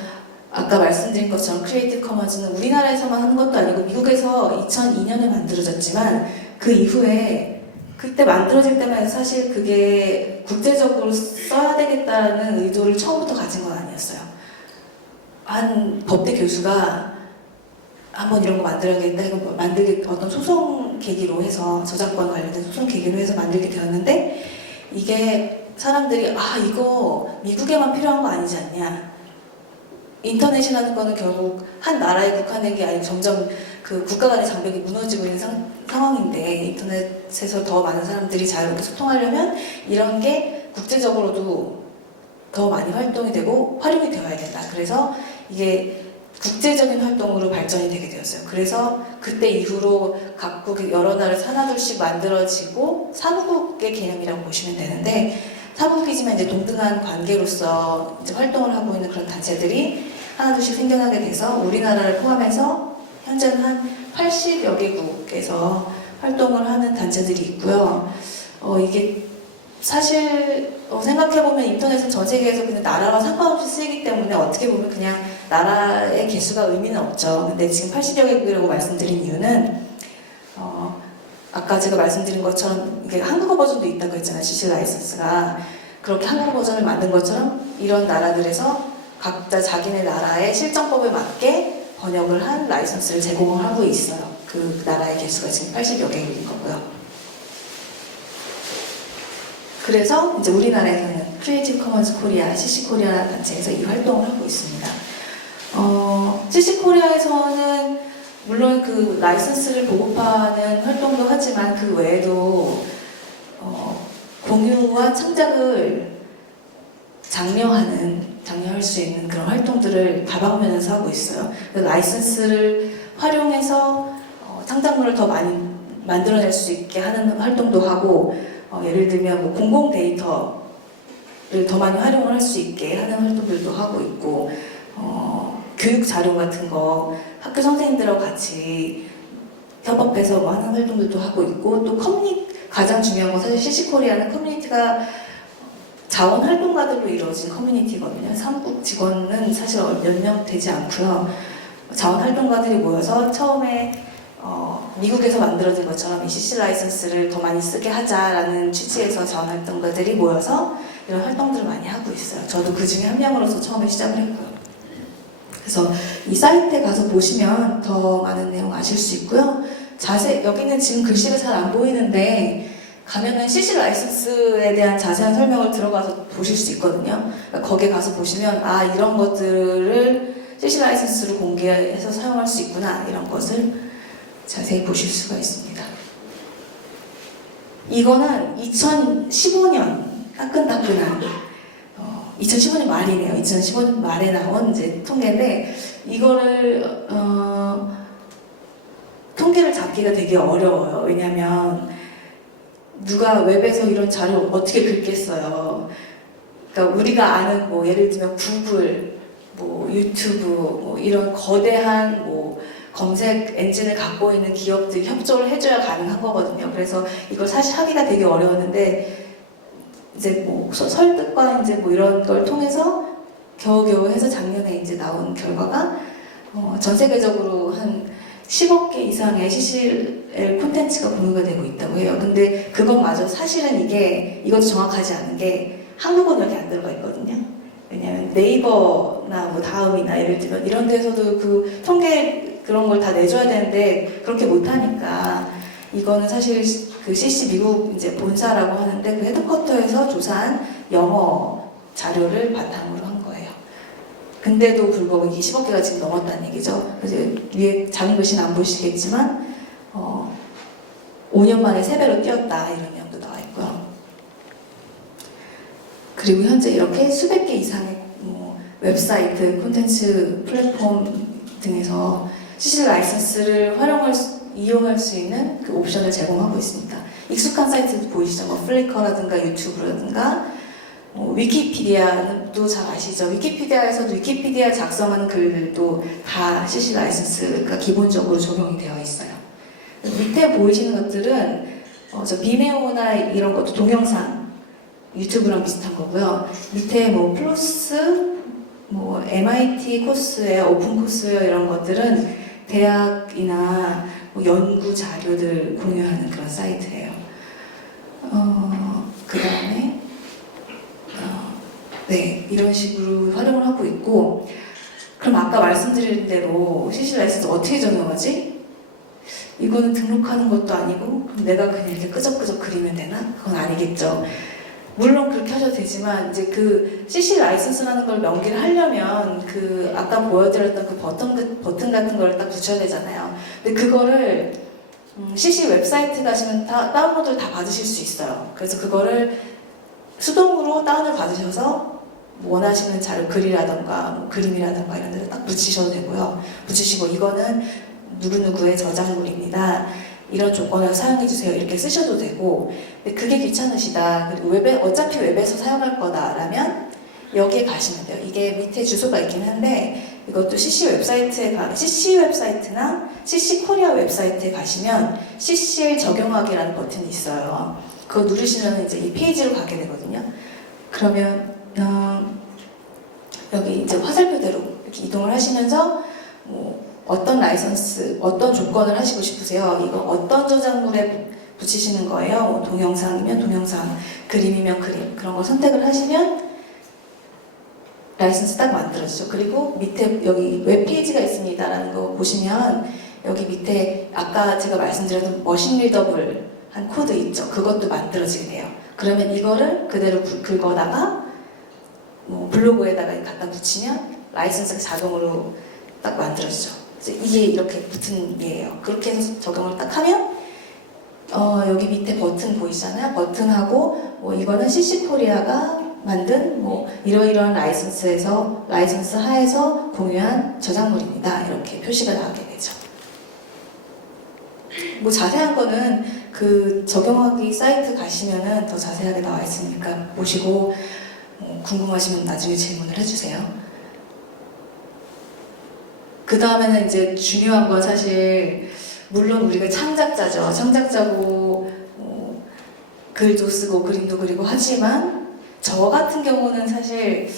아까 말씀드린 것처럼 크리에이티브 커먼스는 우리나라에서만 하는 것도 아니고 미국에서 2002년에 만들어졌지만 그 이후에 그때 만들어질 때만 사실 그게 국제적으로 써야 되겠다는 의도를 처음부터 가진 건 아니었어요. 한 법대 교수가 한번 이런 거 만들어야겠다, 이거 만들게 어떤 소송 계기로 해서 저작권 관련된 소송 계기로 해서 만들게 되었는데 이게 사람들이 이거 미국에만 필요한 거 아니지 않냐. 인터넷이라는 거는 결국 한 나라에 국한된 게 아니고 점점 그 국가 간의 장벽이 무너지고 있는 상황인데 인터넷에서 더 많은 사람들이 자유롭게 소통하려면 이런 게 국제적으로도 더 많이 활동이 되고 활용이 되어야 된다. 그래서 이게 국제적인 활동으로 발전이 되게 되었어요. 그래서 그때 이후로 각국의 여러 나라에서 하나둘씩 만들어지고 사무국의 개념이라고 보시면 되는데 사무국이지만 이제 동등한 관계로서 이제 활동을 하고 있는 그런 단체들이 하나둘씩 생겨나게 돼서 우리나라를 포함해서 현재는 한 80여 개국에서 활동을 하는 단체들이 있고요. 이게 사실 생각해보면 인터넷은 전 세계에서 그냥 나라와 상관없이 쓰이기 때문에 어떻게 보면 그냥 나라의 개수가 의미는 없죠. 근데 지금 80여 개국이라고 말씀드린 이유는 아까 제가 말씀드린 것처럼 이게 한국어 버전도 있다고 했잖아요. CC 라이선스가. 그렇게 한국어 버전을 만든 것처럼 이런 나라들에서 각자 자기네 나라의 실정법에 맞게 번역을 한 라이선스를 제공을 하고 있어요. 그 나라의 개수가 지금 80여 개국인 거고요. 그래서 이제 우리나라에서는 크리에이티브 커먼스 코리아, CC 코리아 단체에서 이 활동을 하고 있습니다. CC 코리아에서는 물론 그 라이선스를 보급하는 활동도 하지만 그 외에도 공유와 창작을 장려할 수 있는 그런 활동들을 다방면에서 하고 있어요. 라이선스를 활용해서 창작물을 더 많이 만들어낼 수 있게 하는 활동도 하고, 예를 들면 뭐 공공 데이터를 더 많이 활용을 할 수 있게 하는 활동들도 하고 있고, 교육 자료 같은 거 학교 선생님들하고 같이 협업해서 뭐 하는 활동들도 하고 있고, 또 가장 중요한 건 사실 CC코리아는 커뮤니티가 자원 활동가들로 이루어진 커뮤니티거든요. 사무국 직원은 사실 몇 명 되지 않고요. 자원 활동가들이 모여서 처음에 미국에서 만들어진 것처럼 이 CC 라이선스를 더 많이 쓰게 하자라는 취지에서 자원 활동가들이 모여서 이런 활동들을 많이 하고 있어요. 저도 그 중에 한 명으로서 처음에 시작을 했고요. 그래서 이 사이트에 가서 보시면 더 많은 내용 아실 수 있고요. 여기는 지금 글씨가 잘 안 보이는데 가면은 CC 라이선스에 대한 자세한 설명을 들어가서 보실 수 있거든요. 그러니까 거기에 가서 보시면 이런 것들을 CC 라이선스를 공개해서 사용할 수 있구나, 이런 것을 자세히 보실 수가 있습니다. 이거는 2015년 따끈따끈한 2015년 말이네요. 2015년 말에 나온 이제 통계인데, 이거를 통계를 잡기가 되게 어려워요. 왜냐하면 누가 웹에서 이런 자료 어떻게 긁겠어요. 그러니까 우리가 아는 뭐 예를 들면 구글, 뭐 유튜브, 뭐 이런 거대한 뭐 검색 엔진을 갖고 있는 기업들이 협조를 해줘야 가능한 거거든요. 그래서 이걸 사실 하기가 되게 어려웠는데, 이제 뭐 설득과 이제 뭐 이런 걸 통해서 겨우겨우 해서 작년에 이제 나온 결과가 전 세계적으로 한 10억 개 이상의 CCL 콘텐츠가 공유가 되고 있다고 해요. 근데 그것마저 사실은 이것도 정확하지 않은 게 한국어는 여기 안 들어가 있거든요. 왜냐면 네이버나 뭐 다음이나 예를 들면 이런 데서도 그 통계 그런 걸 다 내줘야 되는데 그렇게 못하니까, 이거는 사실 그 CC 미국 이제 본사라고 하는데 그 헤드쿼터에서 조사한 영어 자료를 바탕으로 한 거예요. 근데도 불구하고 이게 10억 개가 지금 넘었다는 얘기죠. 그래서 위에 작은 글씨는 안 보시겠지만 5년 만에 3배로 뛰었다, 이런 내용도 나와 있고요. 그리고 현재 이렇게 수백 개 이상의 뭐 웹사이트, 콘텐츠 플랫폼 등에서 CC 라이선스를 이용할 수 있는 그 옵션을 제공하고 있습니다. 익숙한 사이트도 보이시죠? 뭐 플리커라든가 유튜브라든가 위키피디아도 잘 아시죠? 위키피디아에서도 위키피디아 작성하는 글들도 다 CC 라이선스가 기본적으로 적용이 되어 있어요. 밑에 보이시는 것들은 저 비메오나 이런 것도 동영상, 유튜브랑 비슷한 거고요. 밑에 뭐 플러스, 뭐 MIT 코스웨어, 오픈 코스웨어 이런 것들은 대학이나 뭐 연구 자료들 공유하는 그런 사이트예요. 그 다음에 네, 이런 식으로 활용을 하고 있고, 그럼 아까 말씀드린 대로 CC 라이선스 어떻게 적용하지? 이거는 등록하는 것도 아니고 그럼 내가 그냥 이렇게 끄적끄적 그리면 되나? 그건 아니겠죠. 물론 그렇게 하셔도 되지만 이제 그 CC 라이선스라는 걸 명기를 하려면 그 아까 보여드렸던 그 버튼 같은 걸 딱 붙여야 되잖아요. 근데 그거를 CC 웹사이트 가시면 다운로드를 다 받으실 수 있어요. 그래서 그거를 수동으로 다운을 받으셔서 원하시는 자료, 글이라던가 뭐 그림이라던가 이런 데를 딱 붙이셔도 되고요. 붙이시고 이거는 누구누구의 저작물입니다. 이런 조건을 사용해주세요. 이렇게 쓰셔도 되고, 근데 그게 귀찮으시다. 그리고 어차피 웹에서 사용할 거다라면 여기에 가시면 돼요. 이게 밑에 주소가 있긴 한데 이것도 CC 웹사이트나 CC 코리아 웹사이트에 가시면 CCL 적용하기라는 버튼이 있어요. 그거 누르시면 이제 이 페이지로 가게 되거든요. 그러면 여기 이제 화살표대로 이렇게 이동을 하시면서 뭐 어떤 라이선스, 어떤 조건을 하시고 싶으세요? 이거 어떤 저작물에 붙이시는 거예요? 뭐 동영상이면 동영상, 그림이면 그림, 그런 거 선택을 하시면 라이선스 딱 만들어지죠. 그리고 밑에 여기 웹페이지가 있습니다라는 거 보시면 여기 밑에 아까 제가 말씀드렸던 머신 리더블한 코드 있죠. 그것도 만들어지게 돼요. 그러면 이거를 그대로 긁어다가 뭐 블로그에다가 갖다 붙이면 라이선스가 자동으로 딱 만들어지죠. 그래서 이게 이렇게 붙은 예예요. 그렇게 해서 적용을 딱 하면 여기 밑에 버튼 보이시잖아요. 버튼하고 뭐 이거는 CC 코리아가 만든 뭐 이러이러한 라이선스 하에서 공유한 저작물입니다. 이렇게 표시가 나오게 되죠. 뭐 자세한 거는 그 적용하기 사이트 가시면은 더 자세하게 나와 있으니까 보시고 궁금하시면 나중에 질문을 해주세요. 그 다음에는 이제 중요한 건 사실 물론 우리가 창작자죠. 창작자고 글도 쓰고 그림도 그리고 하지만 저 같은 경우는 사실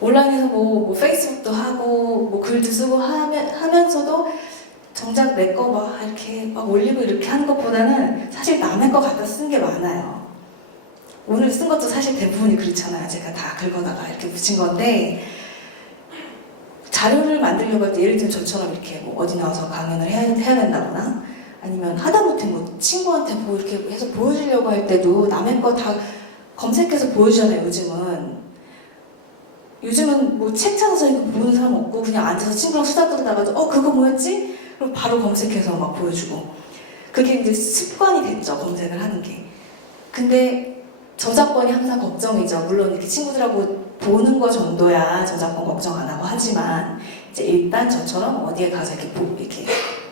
온라인에서 뭐 페이스북도 하고 뭐 글도 쓰고 하면서도 정작 내 거 막 이렇게 막 올리고 이렇게 하는 것보다는 사실 남의 거 갖다 쓴 게 많아요. 오늘 쓴 것도 사실 대부분이 그렇잖아요. 제가 다 긁어다가 이렇게 붙인 건데 자료를 만들려고 할 때 예를 들면 저처럼 이렇게 뭐 어디 나와서 강연을 해야 된다거나 아니면 하다못해 뭐 친구한테 뭐 이렇게 해서 보여주려고 할 때도 남의 거 다 검색해서 보여주잖아요. 요즘은 뭐 책 찾아서 이거 보는 사람 없고 그냥 앉아서 친구랑 수다 떨다가도 그거 뭐였지? 그리고 바로 검색해서 막 보여주고 그게 이제 습관이 됐죠. 검색을 하는 게. 근데 저작권이 항상 걱정이죠. 물론 이렇게 친구들하고 보는 거 정도야 저작권 걱정 안 하고 하지만 이제 일단 저처럼 어디에 가서 이렇게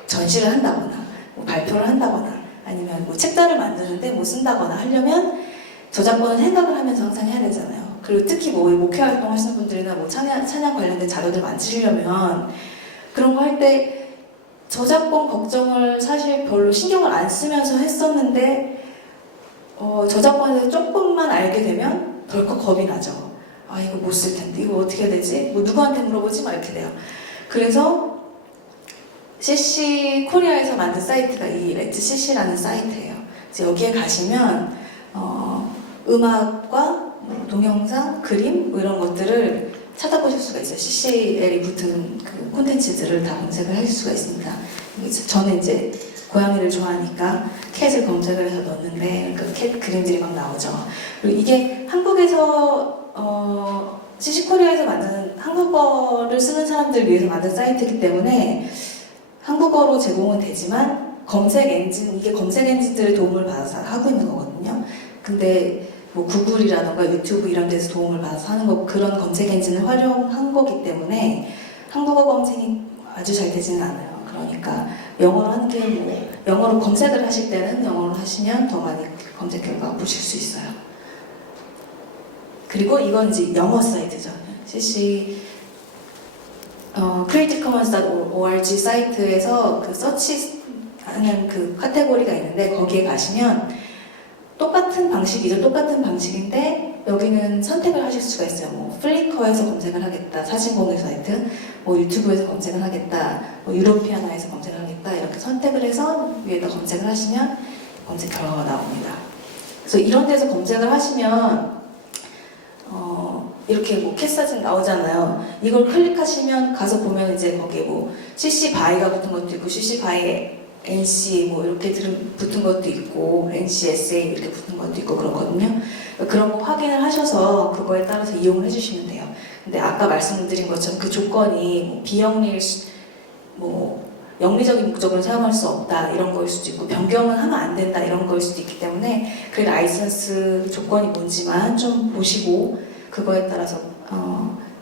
전시를 한다거나 뭐 발표를 한다거나 아니면 뭐 책자를 만드는데 뭐 쓴다거나 하려면 저작권을 생각을 하면서 항상 해야 되잖아요. 그리고 특히 뭐 목회 활동 하시는 분들이나 뭐 찬양 관련된 자료들 만드시려면 그런 거 할 때 저작권 걱정을 사실 별로 신경을 안 쓰면서 했었는데 저작권에 대해서 조금만 알게 되면 덜컥 겁이 나죠. 이거 못 쓸 텐데 이거 어떻게 해야 되지? 뭐 누구한테 물어보지? 막 이렇게 돼요. 그래서 CC 코리아에서 만든 사이트가 이 레츠 CC라는 사이트예요. 그래서 여기에 가시면 음악과 동영상, 그림 뭐 이런 것들을 찾아보실 수가 있어요. CCL이 붙은 그 콘텐츠들을 다 검색을 하실 수가 있습니다. 저는 이제 고양이를 좋아하니까 캣을 검색을 해서 넣었는데 그 캣 그림들이 막 나오죠. 그리고 이게 한국에서 CC코리아에서 만드는 한국어를 쓰는 사람들을 위해서 만든 사이트이기 때문에 한국어로 제공은 되지만 이게 검색 엔진들의 도움을 받아서 하고 있는 거거든요. 근데 뭐 구글이라던가 유튜브 이런 데서 도움을 받아서 하는 거 그런 검색 엔진을 활용한 거기 때문에 한국어 검색이 아주 잘 되지는 않아요. 그러니까 영어로 하는 게 뭐 영어로 검색을 하실 때는 영어로 하시면 더 많이 검색 결과 보실 수 있어요. 그리고 이건 이제 영어 사이트죠. CC creativecommons.org 사이트에서 그 서치하는 그 카테고리가 있는데 거기에 가시면 똑같은 방식이죠. 똑같은 방식인데 여기는 선택을 하실 수가 있어요. 뭐 플리커에서 검색을 하겠다, 사진 공유 사이트, 뭐 유튜브에서 검색을 하겠다, 뭐 유로피아나에서 검색을 하겠다 이렇게 선택을 해서 위에다 검색을 하시면 검색 결과가 나옵니다. 그래서 이런 데서 검색을 하시면 이렇게 뭐 캣사진 나오잖아요. 이걸 클릭하시면 가서 보면 이제 거기에 뭐 CC 바이가 붙은 것도 있고 CC 바이 NC 뭐 이렇게 붙은 것도 있고 NCSA 이렇게 붙은 것도 있고 그렇거든요. 그런 거 확인을 하셔서 그거에 따라서 이용을 해주시면 돼요. 근데 아까 말씀드린 것처럼 그 조건이 뭐 영리적인 목적으로 사용할 수 없다 이런 거일 수도 있고 변경은 하면 안 된다 이런 거일 수도 있기 때문에 그 라이선스 조건이 뭔지만 좀 보시고 그거에 따라서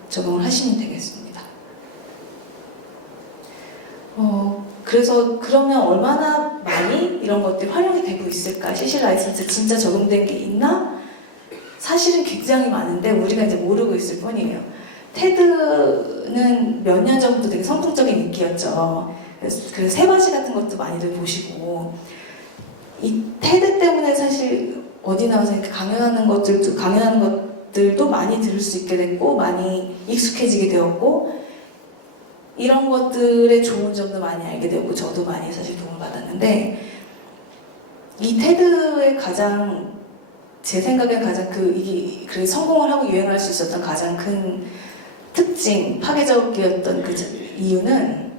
적용을 하시면 되겠습니다. 그래서 그러면 얼마나 많이 이런 것들이 활용이 되고 있을까? CC 라이선스 진짜 적용된 게 있나? 사실은 굉장히 많은데 우리가 이제 모르고 있을 뿐이에요. 테드는 몇 년 전부터 되게 선풍적인 인기였죠. 그래서 세바시 같은 것도 많이들 보시고 이 테드 때문에 사실 어디 나와서 이렇게 강연하는 것들도 많이 들을 수 있게 됐고 많이 익숙해지게 되었고 이런 것들의 좋은 점도 많이 알게 되었고 저도 많이 사실 도움을 받았는데 이 테드의 제 생각에 가장 그 성공을 하고 유행할 수 있었던 가장 큰 특징, 파괴적이었던 그 이유는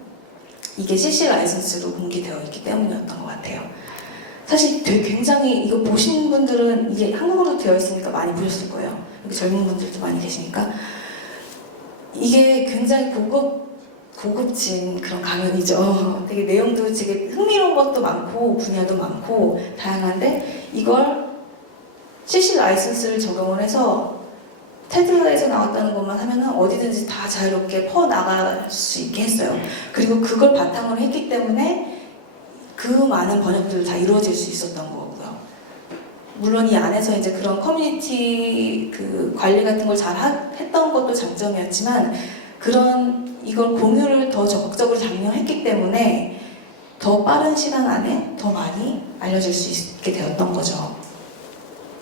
이게 CC 라이선스로 공개되어 있기 때문이었던 것 같아요. 사실 되게 굉장히 이거 보신 분들은 이게 한국어로 되어 있으니까 많이 보셨을 거예요. 여기 젊은 분들도 많이 계시니까 이게 굉장히 고급진 그런 강연이죠. 되게 내용도 되게 흥미로운 것도 많고 분야도 많고 다양한데 이걸 CC 라이선스를 적용을 해서 테드에서 나왔다는 것만 하면은 어디든지 다 자유롭게 퍼나갈 수 있게 했어요. 그리고 그걸 바탕으로 했기 때문에 그 많은 번역들이 다 이루어질 수 있었던 거고요. 물론 이 안에서 이제 그런 커뮤니티 그 관리 같은 걸 잘 했던 것도 장점이었지만 이걸 공유를 더 적극적으로 장려했기 때문에 더 빠른 시간 안에 더 많이 알려질 수 있게 되었던 거죠.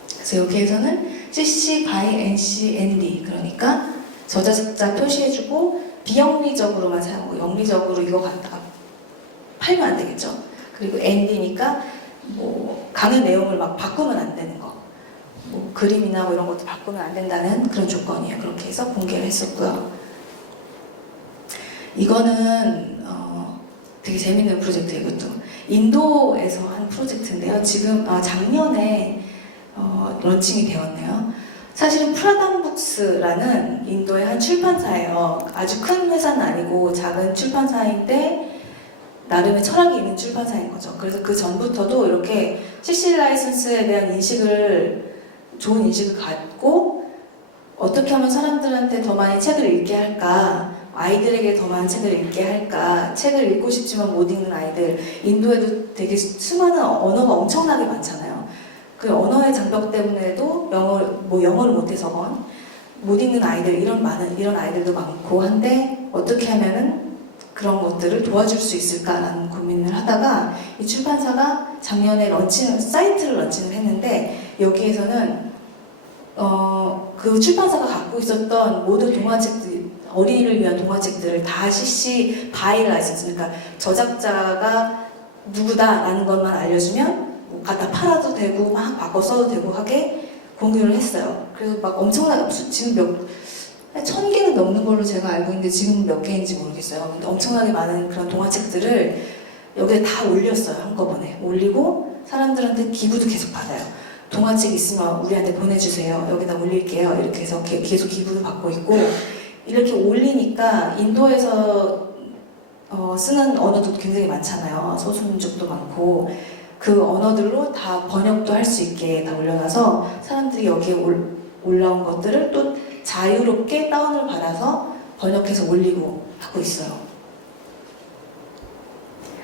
그래서 여기에서는 CC by NC ND 그러니까 저자적자 표시해주고 비영리적으로만 사용하고 영리적으로 이거 갖다가 팔면 안 되겠죠. 그리고 ND니까 뭐 강의 내용을 막 바꾸면 안 되는 거, 뭐 그림이나 뭐 이런 것도 바꾸면 안 된다는 그런 조건이에요. 그렇게 해서 공개를 했었고요. 이거는 되게 재밌는 프로젝트예요. 이것도 인도에서 한 프로젝트인데요. 지금 작년에 런칭이 되었네요. 사실은 프라담북스라는 인도의 한 출판사예요. 아주 큰 회사는 아니고 작은 출판사인데 나름의 철학이 있는 출판사인 거죠. 그래서 그 전부터도 이렇게 CC 라이선스에 대한 좋은 인식을 갖고 어떻게 하면 사람들한테 더 많이 책을 읽게 할까, 아이들에게 더 많은 책을 읽게 할까, 책을 읽고 싶지만 못 읽는 아이들, 인도에도 되게 수많은 언어가 엄청나게 많잖아요. 그 언어의 장벽 때문에도 영어를 못해서건 못 읽는 아이들 이런 아이들도 많고 한데 어떻게 하면은 그런 것들을 도와줄 수 있을까라는 고민을 하다가 이 출판사가 작년에 사이트를 런칭을 했는데 여기에서는 그 출판사가 갖고 있었던 모든 동화책들 어린이를 위한 동화책들을 다 CC 바이 라이선스 그러니까 저작자가 누구다라는 것만 알려주면 뭐 갖다 팔아도 되고 막 바꿔 써도 되고 하게 공유를 했어요. 그래서 막 엄청나게 지금 1000개는 넘는 걸로 제가 알고 있는데 지금 몇 개인지 모르겠어요. 근데 엄청나게 많은 그런 동화책들을 여기에 다 올렸어요. 한꺼번에 올리고 사람들한테 기부도 계속 받아요. 동화책 있으면 우리한테 보내주세요. 여기다 올릴게요. 이렇게 해서 계속 기부도 받고 있고 이렇게 올리니까 인도에서 쓰는 언어도 굉장히 많잖아요. 소수민족도 많고 그 언어들로 다 번역도 할 수 있게 다 올려놔서 사람들이 여기에 올라온 것들을 또 자유롭게 다운을 받아서 번역해서 올리고 하고 있어요.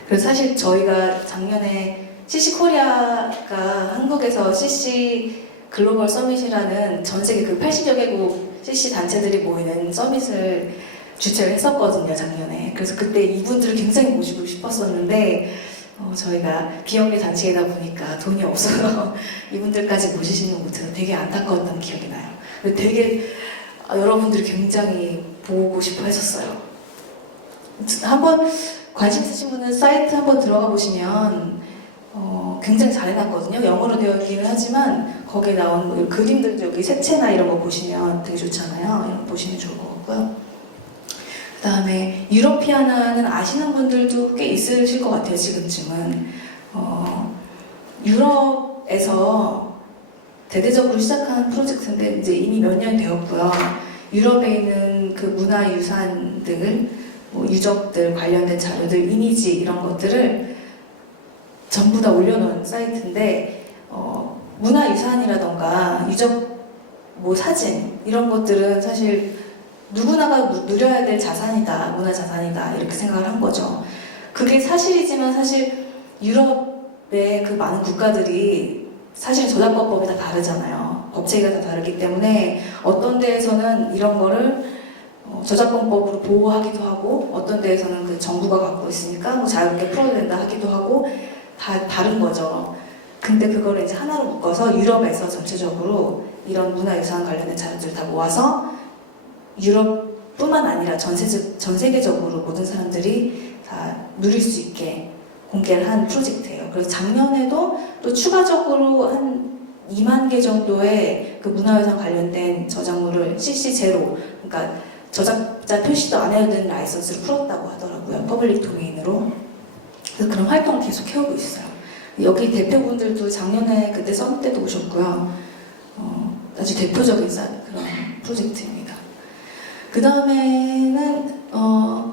그래서 사실 저희가 작년에 CC 코리아가 한국에서 CC 글로벌 서밋이라는 전 세계 그 80여 개국 CC 단체들이 모이는 서밋을 주최를 했었거든요, 작년에. 그래서 그때 이분들을 굉장히 모시고 싶었었는데 저희가 비영리 단체이다 보니까 돈이 없어서 이분들까지 모시지는 못해서 되게 안타까웠던 기억이 나요. 되게 여러분들이 굉장히 보고 싶어 했었어요. 한번 관심 있으신 분은 사이트 한번 들어가 보시면 굉장히 잘 해놨거든요. 영어로 되어 있기는 하지만 거기에 나온 뭐 그림들도 여기 색채나 이런 거 보시면 되게 좋잖아요. 이런 거 보시면 좋을 것 같고요. 그 다음에 유러피아나는 아시는 분들도 꽤 있으실 것 같아요. 지금쯤은 유럽에서 대대적으로 시작한 프로젝트인데 이제 이미 몇 년 되었고요. 유럽에 있는 그 문화유산들, 뭐 유적들 관련된 자료들, 이미지 이런 것들을 전부 다 올려놓은 사이트인데 문화유산이라던가 유적 뭐 사진 이런 것들은 사실 누구나가 누려야 될 자산이다, 문화자산이다 이렇게 생각을 한 거죠. 그게 사실이지만 사실 유럽의 그 많은 국가들이 사실 저작권법이 다 다르잖아요. 법체계가 다 다르기 때문에 어떤 데에서는 이런 거를 저작권법으로 보호하기도 하고 어떤 데에서는 그 정부가 갖고 있으니까 뭐 자유롭게 풀어도 된다 하기도 하고 다 다른 거죠. 근데 그거를 이제 하나로 묶어서 유럽에서 전체적으로 이런 문화유산 관련된 자료들을 다 모아서 유럽뿐만 아니라 전 세계적으로 모든 사람들이 다 누릴 수 있게 공개를 한 프로젝트예요. 그래서 작년에도 또 추가적으로 한 2만 개 정도의 그 문화유산 관련된 저작물을 CC 제로, 그러니까 저작자 표시도 안 해도 되는 라이선스를 풀었다고 하더라고요. 퍼블릭 도메인으로. 그래서 그런 활동 계속 해오고 있어요. 여기 대표분들도 작년에 그때 서밋 때도 오셨고요. 아주 대표적인 그런 프로젝트입니다. 그 다음에는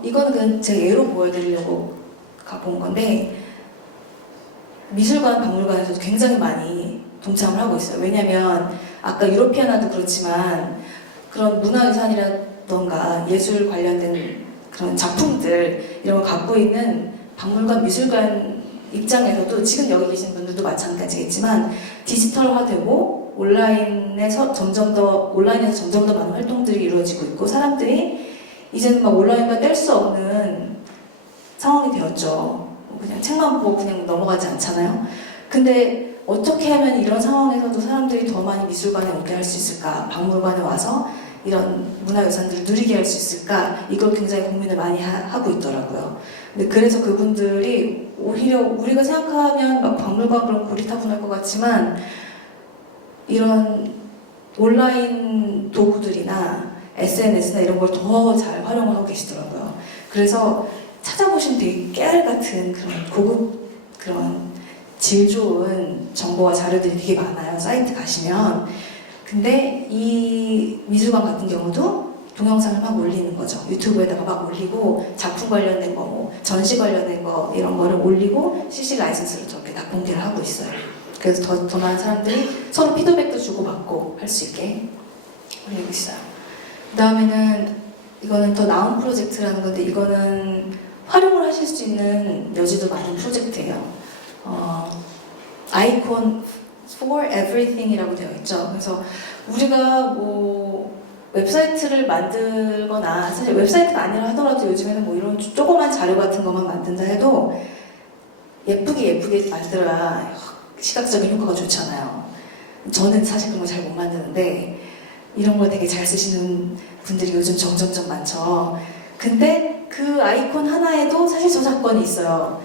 이거는 그냥 제가 예로 보여드리려고 가본 건데 미술관, 박물관에서도 굉장히 많이 동참을 하고 있어요. 왜냐하면 아까 유로피아나도 그렇지만 그런 문화유산이라던가 예술 관련된 그런 작품들 이런 걸 갖고 있는 박물관, 미술관 입장에서도 지금 여기 계신 분들도 마찬가지겠지만 디지털화되고 온라인에서 점점 더 많은 활동들이 이루어지고 있고 사람들이 이제는 막 온라인과 뗄 수 없는 상황이 되었죠. 그냥 책만 보고 그냥 넘어가지 않잖아요. 근데 어떻게 하면 이런 상황에서도 사람들이 더 많이 미술관에 오게 할 수 있을까? 박물관에 와서 이런 문화유산들을 누리게 할 수 있을까? 이걸 굉장히 고민을 많이 하고 있더라고요. 근데 그래서 그분들이 오히려 우리가 생각하면 막 박물관 그런 고리타분할 것 같지만 이런 온라인 도구들이나 SNS나 이런 걸 더 잘 활용을 하고 계시더라고요. 그래서 찾아보시면 되게 깨알 같은 그런 고급 그런 질 좋은 정보와 자료들이 되게 많아요. 사이트 가시면. 근데 이 미술관 같은 경우도 동영상을 막 올리는 거죠. 유튜브에다가 막 올리고 작품 관련된 거, 뭐 전시 관련된 거 이런 거를 올리고 CC 라이선스를 저렇게 다 공개를 하고 있어요. 그래서 더 많은 사람들이 서로 피드백도 주고받고 할 수 있게 올리고 있어요. 그 다음에는 이거는 더 나은 프로젝트라는 건데 이거는 활용을 하실 수 있는 여지도 많은 프로젝트예요. 아이콘 for everything이라고 되어 있죠. 그래서 우리가 뭐 웹사이트를 만들거나 사실 웹사이트가 아니라 하더라도 요즘에는 뭐 이런 조그만 자료 같은 것만 만든다 해도 예쁘게 만들어야 시각적인 효과가 좋잖아요. 저는 사실 그런 거 잘 못 만드는데 이런 거 되게 잘 쓰시는 분들이 요즘 점점점 많죠. 근데 그 아이콘 하나에도 사실 저작권이 있어요.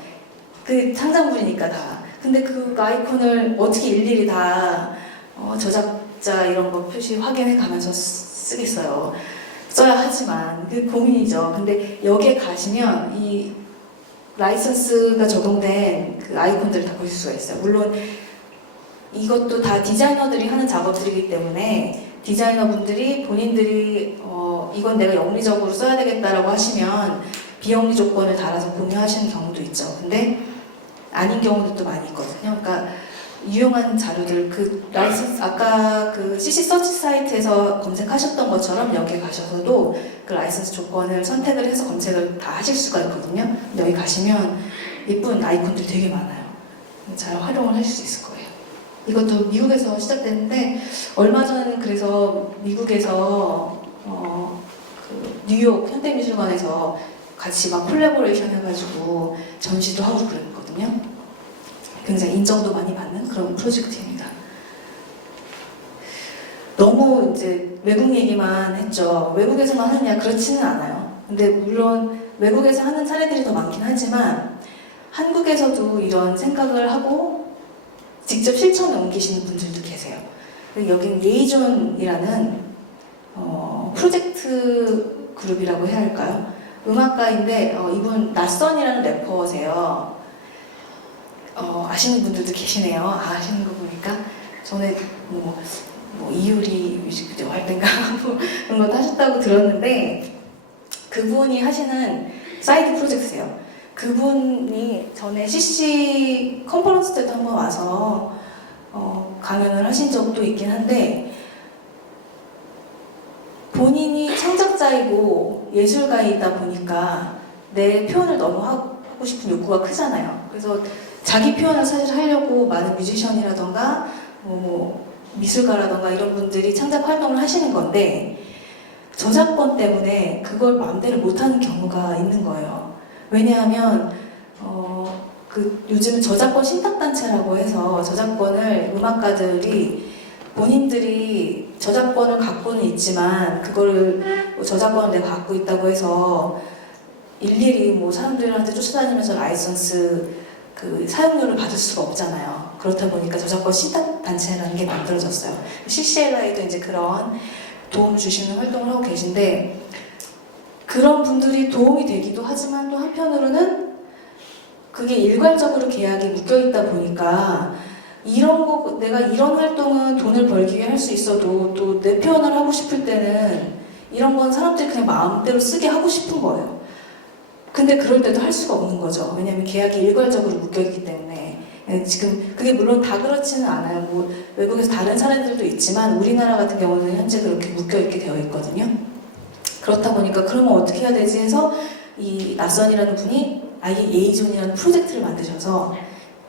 그 창작물이니까 다. 근데 그 아이콘을 어떻게 일일이 다 저작자 이런 거 표시 확인해 가면서 쓰겠어요. 써야 하지만 그 고민이죠. 근데 여기에 가시면 이 라이선스가 적용된 그 아이콘들을 다 보실 수가 있어요. 물론 이것도 다 디자이너들이 하는 작업들이기 때문에 디자이너분들이 본인들이 이건 내가 영리적으로 써야 되겠다라고 하시면 비영리 조건을 달아서 공유하시는 경우도 있죠. 근데 아닌 경우도 또 많이 있거든요. 그러니까 유용한 자료들 그 라이선스 아까 그 CC 서치 사이트에서 검색하셨던 것처럼 여기 가셔서도 그 라이선스 조건을 선택을 해서 검색을 다 하실 수가 있거든요. 여기 가시면 예쁜 아이콘들 되게 많아요. 잘 활용을 하실 수 있을 거예요. 이것도 미국에서 시작됐는데 얼마 전에는 그래서 미국에서 그 뉴욕 현대미술관에서 같이 막 콜라보레이션 해가지고 전시도 하고 그랬거든요. 굉장히 인정도 많이 받는 그런 프로젝트입니다. 너무 이제 외국 얘기만 했죠. 외국에서만 하느냐 그렇지는 않아요. 근데 물론 외국에서 하는 사례들이 더 많긴 하지만 한국에서도 이런 생각을 하고 직접 실천에 옮기시는 분들도 계세요. 여기는 예이존이라는 프로젝트 그룹이라고 해야 할까요? 음악가인데 이분 낯선이라는 래퍼세요. 아시는 분들도 계시네요. 아시는 거 보니까 전에 뭐 이유리 뮤직비디오 할 땐가 그런 것도 하셨다고 들었는데 그분이 하시는 사이드 프로젝트세요. 그분이 전에 CC 컨퍼런스 때도 한번 와서 강연을 하신 적도 있긴 한데 본인이 창작자이고 예술가이다 보니까 내 표현을 너무 하고 싶은 욕구가 크잖아요. 그래서 자기 표현을 사실 하려고 많은 뮤지션이라던가 미술가라던가 이런 분들이 창작 활동을 하시는 건데 저작권 때문에 그걸 마음대로 못하는 경우가 있는 거예요. 왜냐하면 요즘은 저작권 신탁단체라고 해서 저작권을 음악가들이 본인들이 저작권을 갖고는 있지만 그거를 저작권을 내가 갖고 있다고 해서 일일이 사람들한테 쫓아다니면서 라이선스 그 사용료를 받을 수가 없잖아요. 그렇다 보니까 저작권 신탁단체라는 게 만들어졌어요. CCLI도 이제 그런 도움을 주시는 활동을 하고 계신데 그런 분들이 도움이 되기도 하지만 또 한편으로는 그게 일괄적으로 계약이 묶여있다 보니까 이런 거 내가 이런 활동은 돈을 벌기 위해 할 수 있어도 또 내 표현을 하고 싶을 때는 이런 건 사람들이 그냥 마음대로 쓰게 하고 싶은 거예요. 근데 그럴 때도 할 수가 없는 거죠. 왜냐하면 계약이 일괄적으로 묶여있기 때문에 예, 지금 그게 물론 다 그렇지는 않아요. 뭐 외국에서 다른 사례들도 있지만 우리나라 같은 경우는 현재 그렇게 묶여 있게 되어 있거든요. 그렇다 보니까 그러면 어떻게 해야 되지 해서 이 낯선이라는 분이 아예 예의존이라는 프로젝트를 만드셔서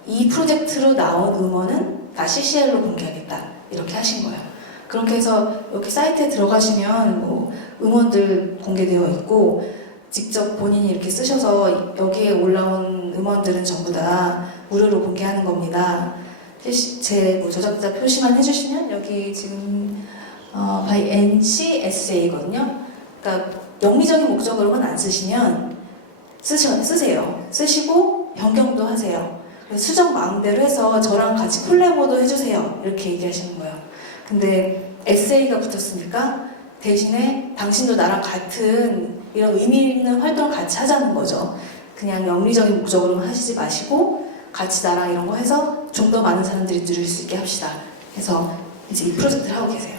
이 프로젝트로 나온 음원은 다 CCL로 공개하겠다 이렇게 하신 거예요. 그렇게 해서 여기 사이트에 들어가시면 뭐 음원들 공개되어 있고 직접 본인이 이렇게 쓰셔서 여기에 올라온 음원들은 전부 다 무료로 공개하는 겁니다. 제 뭐 저작자 표시만 해주시면 여기 지금 by NCSA거든요. 그러니까 영리적인 목적으로만 안 쓰시면 쓰세요. 쓰시고 변경도 하세요. 수정 마음대로 해서 저랑 같이 콜라보도 해주세요. 이렇게 얘기하시는 거예요. 근데 SA가 붙었으니까 대신에 당신도 나랑 같은 이런 의미 있는 활동을 같이 하자는 거죠. 그냥 영리적인 목적으로만 하시지 마시고 같이 나랑 이런 거 해서 좀 더 많은 사람들이 들을 수 있게 합시다. 그래서 이제 이 프로젝트를 하고 계세요.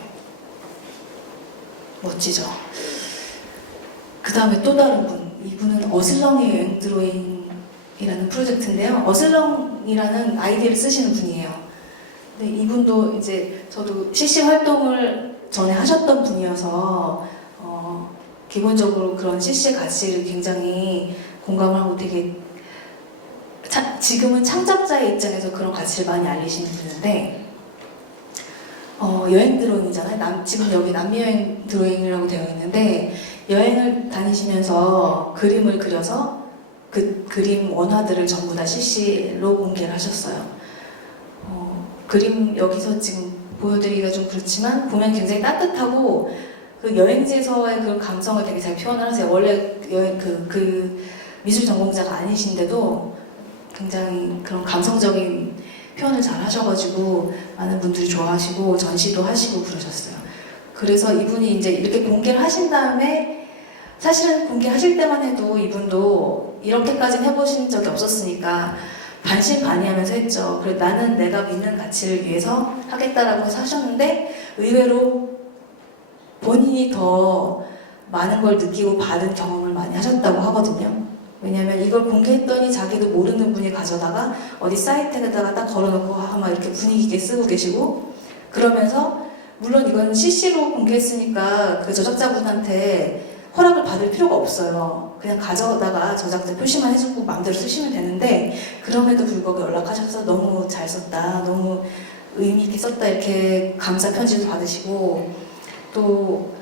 멋지죠? 그 다음에 또 다른 분. 이분은 어슬렁의 여행 드로잉이라는 프로젝트인데요. 어슬렁이라는 아이디를 쓰시는 분이에요. 근데 이분도 이제 저도 CC 활동을 전에 하셨던 분이어서 기본적으로 그런 CC의 가치를 굉장히 공감을 하고 되게 지금은 창작자의 입장에서 그런 가치를 많이 알리시는 분인데 여행 드로잉이잖아요. 지금 여기 남미 여행 드로잉이라고 되어 있는데 여행을 다니시면서 그림을 그려서 그 그림 원화들을 전부 다 CC로 공개를 하셨어요. 그림 여기서 지금 보여드리기가 좀 그렇지만 보면 굉장히 따뜻하고 그 여행지에서의 그 감성을 되게 잘 표현을 하세요. 원래 그 미술 전공자가 아니신데도 굉장히 그런 감성적인 표현을 잘 하셔가지고 많은 분들이 좋아하시고 전시도 하시고 그러셨어요. 그래서 이분이 이제 이렇게 공개를 하신 다음에 사실은 공개하실 때만 해도 이분도 이렇게까지는 해보신 적이 없었으니까 반신반의하면서 했죠. 그래 나는 내가 믿는 가치를 위해서 하겠다라고 해서 하셨는데 의외로 본인이 더 많은 걸 느끼고 받은 경험을 많이 하셨다고 하거든요. 왜냐면 이걸 공개했더니 자기도 모르는 분이 가져다가 어디 사이트에다가 딱 걸어놓고 아마 이렇게 분위기 있게 쓰고 계시고 그러면서 물론 이건 CC로 공개했으니까 그 저작자분한테 허락을 받을 필요가 없어요. 그냥 가져다가 저작자 표시만 해주고 마음대로 쓰시면 되는데 그럼에도 불구하고 연락하셔서 너무 잘 썼다, 너무 의미 있게 썼다 이렇게 감사 편지도 받으시고 또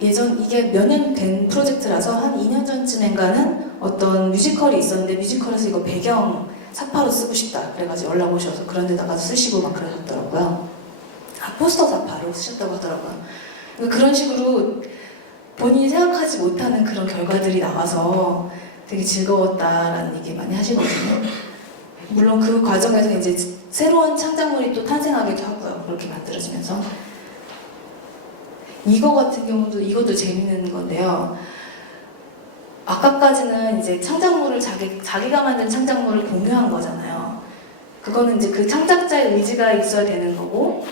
이게 몇 년 된 프로젝트라서 한 2년 전쯤인가는 어떤 뮤지컬이 있었는데 뮤지컬에서 이거 배경 사파로 쓰고 싶다 그래가지고 연락 오셔서 그런 데다가 쓰시고 막 그러셨더라고요. 포스터 사파로 쓰셨다고 하더라고요. 그러니까 그런 식으로 본인이 생각하지 못하는 그런 결과들이 나와서 되게 즐거웠다라는 얘기 많이 하시거든요. 물론 그 과정에서 이제 새로운 창작물이 또 탄생하기도 하고요. 그렇게 만들어지면서. 이거 같은 경우도 이것도 재밌는 건데요. 아까까지는 이제 창작물을 자기가 만든 창작물을 공유한 거잖아요. 그거는 이제 그 창작자의 의지가 있어야 되는 거고,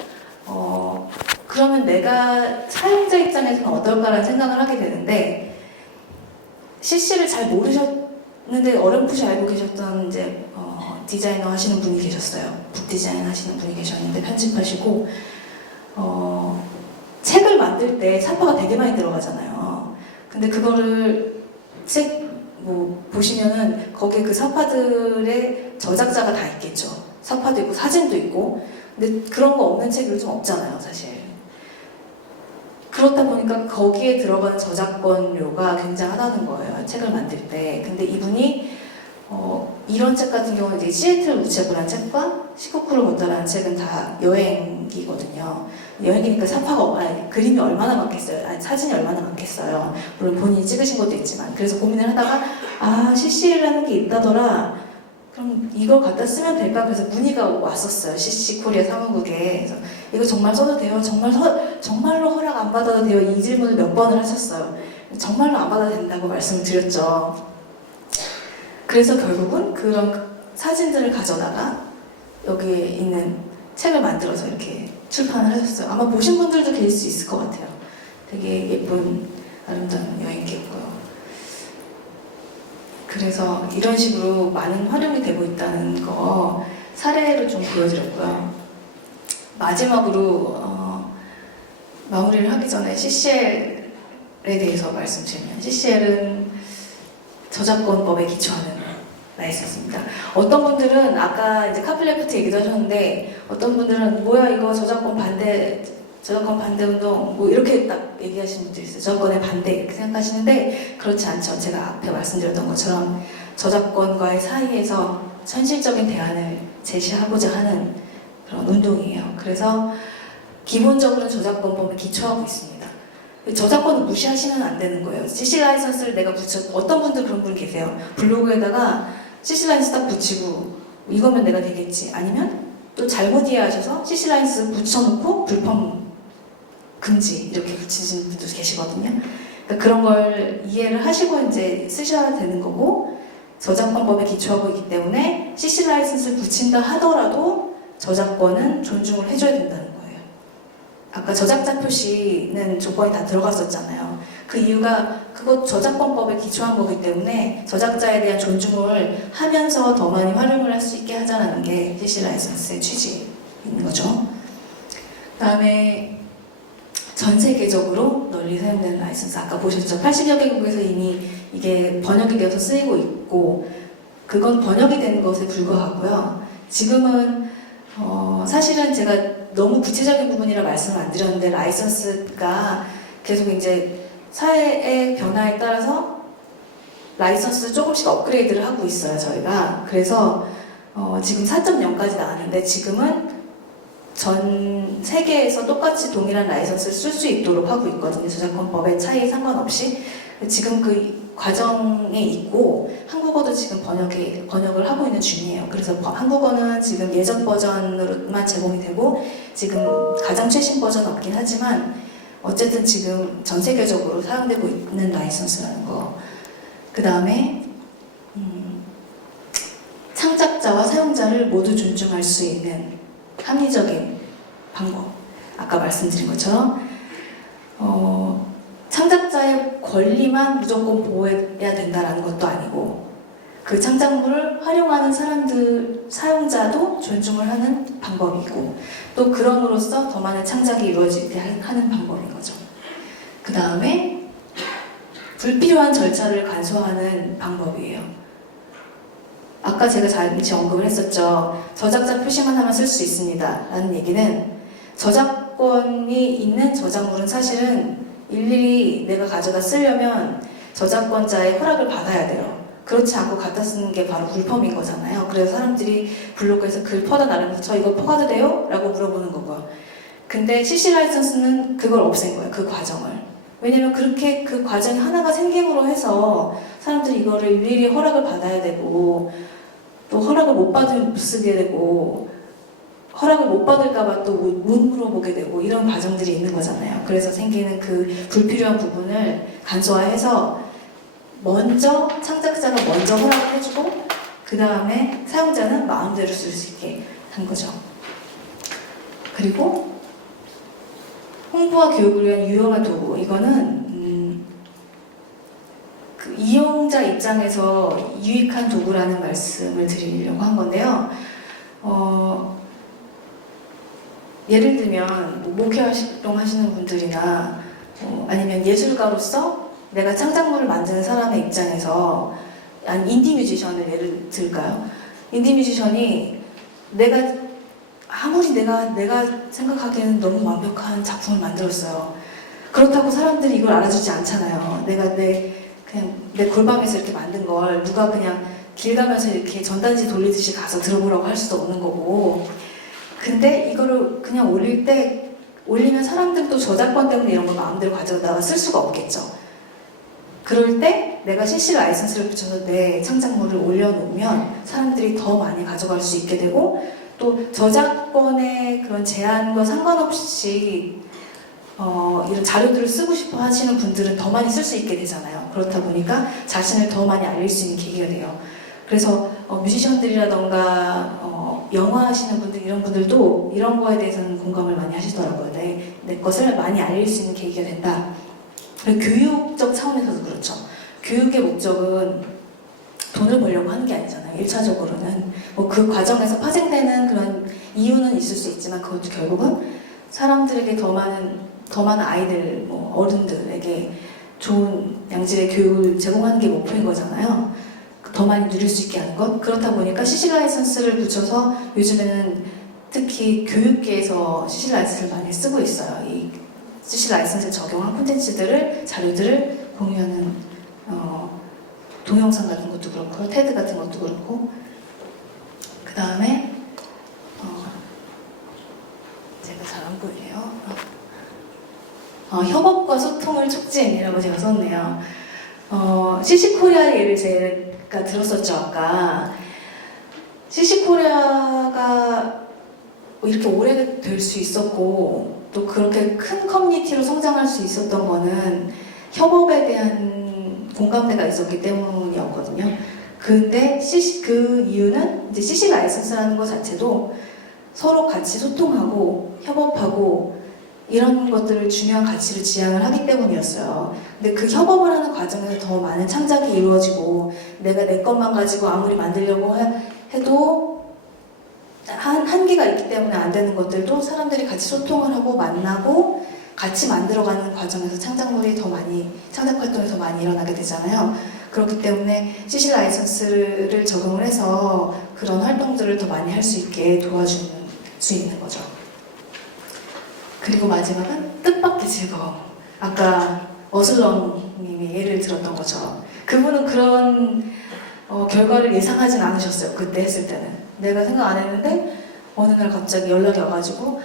그러면 내가 사용자 입장에서는 어떨까라는 생각을 하게 되는데, CC를 잘 모르셨는데 어렴풋이 알고 계셨던 이제 디자이너 하시는 분이 계셨어요. 북 디자인 하시는 분이 계셨는데 편집하시고, 책을 만들 때 사파가 되게 많이 들어가잖아요. 근데 그거를 보시면은 거기에 그 사파들의 저작자가 다 있겠죠. 사파도 있고 사진도 있고. 근데 그런 거 없는 책이 요즘 없잖아요, 사실. 그렇다 보니까 거기에 들어가는 저작권료가 굉장하다는 거예요, 책을 만들 때. 근데 이분이 이런 책 같은 경우는 이제 시애틀 우체부라는 책과 시코쿠를 걷다라는 책은 다 여행기거든요. 여행기니까 그림이 얼마나 많겠어요. 사진이 얼마나 많겠어요. 물론 본인이 찍으신 것도 있지만. 그래서 고민을 하다가 CC라는 게 있다더라. 그럼 이걸 갖다 쓰면 될까? 그래서 문의가 왔었어요. CC 코리아 사무국에. 그래서 이거 정말 써도 돼요? 정말로 허락 안 받아도 돼요? 이 질문을 몇 번을 하셨어요. 정말로 안 받아도 된다고 말씀을 드렸죠. 그래서 결국은 그런 사진들을 가져다가 여기에 있는 책을 만들어서 이렇게 출판을 하셨어요. 아마 보신 분들도 계실 수 있을 것 같아요. 되게 예쁜 아름다운 여행기였고요. 그래서 이런 식으로 많은 활용이 되고 있다는 거 사례를 좀 보여드렸고요. 마지막으로 마무리를 하기 전에 CCL에 대해서 말씀드리면, CCL은 저작권법에 기초하는 라이선스입니다. 어떤 분들은 아까 이제 카플레프트 얘기도 하셨는데, 어떤 분들은 뭐야 이거 저작권 반대 운동 뭐 이렇게 딱 얘기하시는 분들이 있어요. 저작권에 반대 이렇게 생각하시는데 그렇지 않죠. 제가 앞에 말씀드렸던 것처럼 저작권과의 사이에서 현실적인 대안을 제시하고자 하는 그런 운동이에요. 그래서 기본적으로는 저작권법에 기초하고 있습니다. 저작권을 무시하시면 안 되는 거예요. CC 라이선스를 내가 어떤 분들 그런 분 계세요. 블로그에다가 CC 라이선스 딱 붙이고 이거면 내가 되겠지. 아니면 또 잘못 이해하셔서 CC 라이선스 붙여놓고 불법 금지 이렇게 붙이시는 분도 계시거든요. 그러니까 그런 걸 이해를 하시고 이제 쓰셔야 되는 거고, 저작권법에 기초하고 있기 때문에 CC 라이선스를 붙인다 하더라도 저작권은 존중을 해줘야 된다는 거예요. 아까 저작자 표시는 조건이 다 들어갔었잖아요. 그 이유가 그것 저작권법에 기초한 거기 때문에 저작자에 대한 존중을 하면서 더 많이 활용을 할 수 있게 하자는 게 CC 라이선스의 취지인 거죠. 그 다음에 전 세계적으로 널리 사용되는 라이선스, 아까 보셨죠? 80여 개국에서 이미 이게 번역이 되어서 쓰이고 있고, 그건 번역이 된 것에 불과하고요. 지금은 사실은 제가 너무 구체적인 부분이라 말씀을 안 드렸는데, 라이선스가 계속 이제 사회의 변화에 따라서 라이선스 조금씩 업그레이드를 하고 있어요, 저희가. 그래서 지금 4.0까지 나왔는데, 지금은 전 세계에서 똑같이 동일한 라이선스를 쓸 수 있도록 하고 있거든요. 저작권법의 차이 상관없이. 지금 그 과정에 있고, 한국어도 지금 번역을 하고 있는 중이에요. 그래서 한국어는 지금 예전 버전으로만 제공이 되고, 지금 가장 최신 버전은 없긴 하지만, 어쨌든 지금 전 세계적으로 사용되고 있는 라이선스라는 거. 그 다음에 창작자와 사용자를 모두 존중할 수 있는 합리적인 방법. 아까 말씀드린 것처럼 창작자의 권리만 무조건 보호해야 된다는 것도 아니고, 그 창작물을 활용하는 사용자도 존중을 하는 방법이고, 또 그럼으로써 더 많은 창작이 이루어지게 하는 방법인 거죠. 그 다음에 불필요한 절차를 간소화하는 방법이에요. 아까 제가 잠시 언급을 했었죠. 저작자 표시만 하면 쓸 수 있습니다 라는 얘기는, 저작권이 있는 저작물은 사실은 일일이 내가 가져다 쓰려면 저작권자의 허락을 받아야 돼요. 그렇지 않고 갖다 쓰는 게 바로 불법인 거잖아요. 그래서 사람들이 블로그에서 글 퍼다 나르면서 저 이거 퍼가도 돼요? 라고 물어보는 거고요. 근데 CC 라이선스는 그걸 없앤 거예요. 그 과정을. 왜냐면 그렇게 그 과정이 하나가 생김으로 해서 사람들이 이거를 일일이 허락을 받아야 되고, 또 허락을 못 받으면 못 쓰게 되고, 허락을 못 받을까봐 또 못 물어보게 되고, 이런 과정들이 있는 거잖아요. 그래서 생기는 그 불필요한 부분을 간소화해서 먼저 창작자가 먼저 허락을 해주고, 그 다음에 사용자는 마음대로 쓸 수 있게 한 거죠. 그리고 홍보와 교육을 위한 유용한 도구. 이거는 그 이용자 입장에서 유익한 도구라는 말씀을 드리려고 한 건데요. 예를 들면 목회 활동 하시는 분들이나 아니면 예술가로서 내가 창작물을 만드는 사람의 입장에서, 인디 뮤지션을 예를 들까요? 인디 뮤지션이 아무리 내가 생각하기에는 너무 완벽한 작품을 만들었어요. 그렇다고 사람들이 이걸 알아주지 않잖아요. 내가 그냥 내 골방에서 이렇게 만든 걸 누가 그냥 길 가면서 이렇게 전단지 돌리듯이 가서 들어보라고 할 수도 없는 거고. 근데 이거를 그냥 올리면 사람들도 저작권 때문에 이런 걸 마음대로 가져다가 쓸 수가 없겠죠. 그럴 때 내가 CC 라이선스를 붙여서 내 창작물을 올려놓으면 사람들이 더 많이 가져갈 수 있게 되고, 또 저작권의 그런 제한과 상관없이 이런 자료들을 쓰고 싶어 하시는 분들은 더 많이 쓸 수 있게 되잖아요. 그렇다 보니까 자신을 더 많이 알릴 수 있는 계기가 돼요. 그래서 뮤지션들이라던가 영화 하시는 분들, 이런 분들도 이런 거에 대해서는 공감을 많이 하시더라고요. 내 것을 많이 알릴 수 있는 계기가 된다. 교육적 차원에서도 그렇죠. 교육의 목적은 돈을 벌려고 하는 게 아니잖아요. 1차적으로는. 뭐 그 과정에서 파생되는 그런 이유는 있을 수 있지만 그것도 결국은 사람들에게 더 많은 아이들, 뭐 어른들에게 좋은 양질의 교육을 제공하는 게 목표인 거잖아요. 더 많이 누릴 수 있게 하는 것. 그렇다 보니까 CC 라이선스를 붙여서 요즘에는 특히 교육계에서 CC 라이선스를 많이 쓰고 있어요. 이 CC 라이선스에 적용한 콘텐츠들을, 자료들을 공유하는 동영상 같은 것도 그렇고, 테드 같은 것도 그렇고, 그 다음에 제가 잘 안 보이네요. 협업과 소통을 촉진이라고 제가 썼네요. CC코리아 예를 제가 들었었죠, 아까. CC코리아가 이렇게 오래 될 수 있었고, 또 그렇게 큰 커뮤니티로 성장할 수 있었던 거는 협업에 대한 공감대가 있었기 때문이었거든요. 근데 그 이유는 이제 CC 라이선스라는 것 자체도 서로 같이 소통하고 협업하고 이런 것들을 중요한 가치를 지향을 하기 때문이었어요. 근데 그 협업을 하는 과정에서 더 많은 창작이 이루어지고 내가 내 것만 가지고 아무리 만들려고 해도 한계가 있기 때문에 안 되는 것들도 사람들이 같이 소통을 하고 만나고 같이 만들어가는 과정에서 창작 활동이 더 많이 일어나게 되잖아요. 그렇기 때문에 CC 라이선스를 적용을 해서 그런 활동들을 더 많이 할 수 있게 도와주는 수 있는 거죠. 그리고 마지막은 뜻밖의 즐거움. 아까 어슬렁님이 예를 들었던 것처럼 그분은 그런 결과를 예상하진 않으셨어요. 그때 했을 때는. 내가 생각 안 했는데 어느 날 갑자기 연락이 와가지고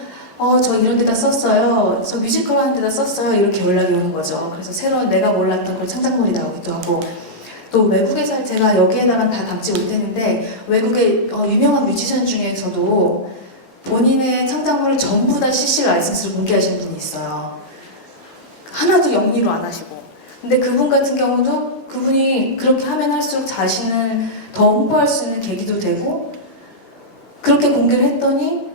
저 이런 데다 썼어요. 저 뮤지컬 하는 데다 썼어요. 이렇게 연락이 오는 거죠. 그래서 새로운 내가 몰랐던 그 창작물이 나오기도 하고 또 외국에서 제가 여기에다가 다 담지 못했는데 외국의 유명한 뮤지션 중에서도 본인의 창작물을 전부 다 CC 라이선스를 공개하시는 분이 있어요. 하나도 영리로 안 하시고. 근데 그분 같은 경우도 그분이 그렇게 하면 할수록 자신을 더 홍보할 수 있는 계기도 되고 그렇게 공개를 했더니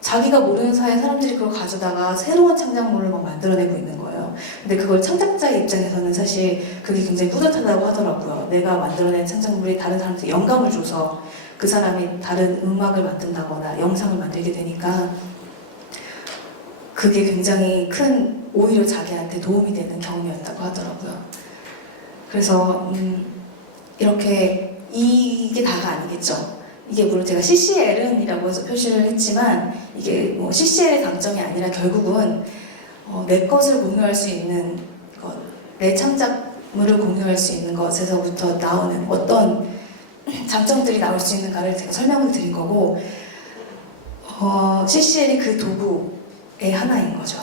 자기가 모르는 사이에 사람들이 그걸 가져다가 새로운 창작물을 막 만들어내고 있는 거예요. 근데 그걸 창작자의 입장에서는 사실 그게 굉장히 뿌듯하다고 하더라고요. 내가 만들어낸 창작물이 다른 사람한테 영감을 줘서 그 사람이 다른 음악을 만든다거나 영상을 만들게 되니까 그게 굉장히 큰 오히려 자기한테 도움이 되는 경험이었다고 하더라고요. 그래서 이렇게 이게 다가 아니겠죠. 이게 물론 제가 CCL은이라고 해서 표시를 했지만 이게 뭐 CCL의 강점이 아니라 결국은 내 것을 공유할 수 있는 것, 내 창작물을 공유할 수 있는 것에서부터 나오는 어떤 장점들이 나올 수 있는가를 제가 설명을 드릴 거고 CCL이 그 도구의 하나인 거죠.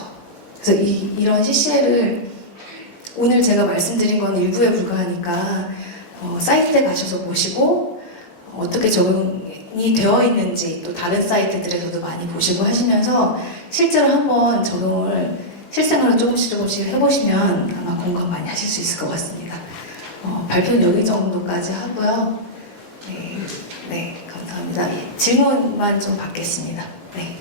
그래서 이런 CCL을 오늘 제가 말씀드린 건 일부에 불과하니까 사이트에 가셔서 보시고 어떻게 적용이 되어 있는지 또 다른 사이트들에서도 많이 보시고 하시면서 실제로 한번 적용을 실생활로 조금씩 해보시면 아마 공감 많이 하실 수 있을 것 같습니다. 발표는 여기 정도까지 하고요. 네, 감사합니다. 질문만 좀 받겠습니다. 네.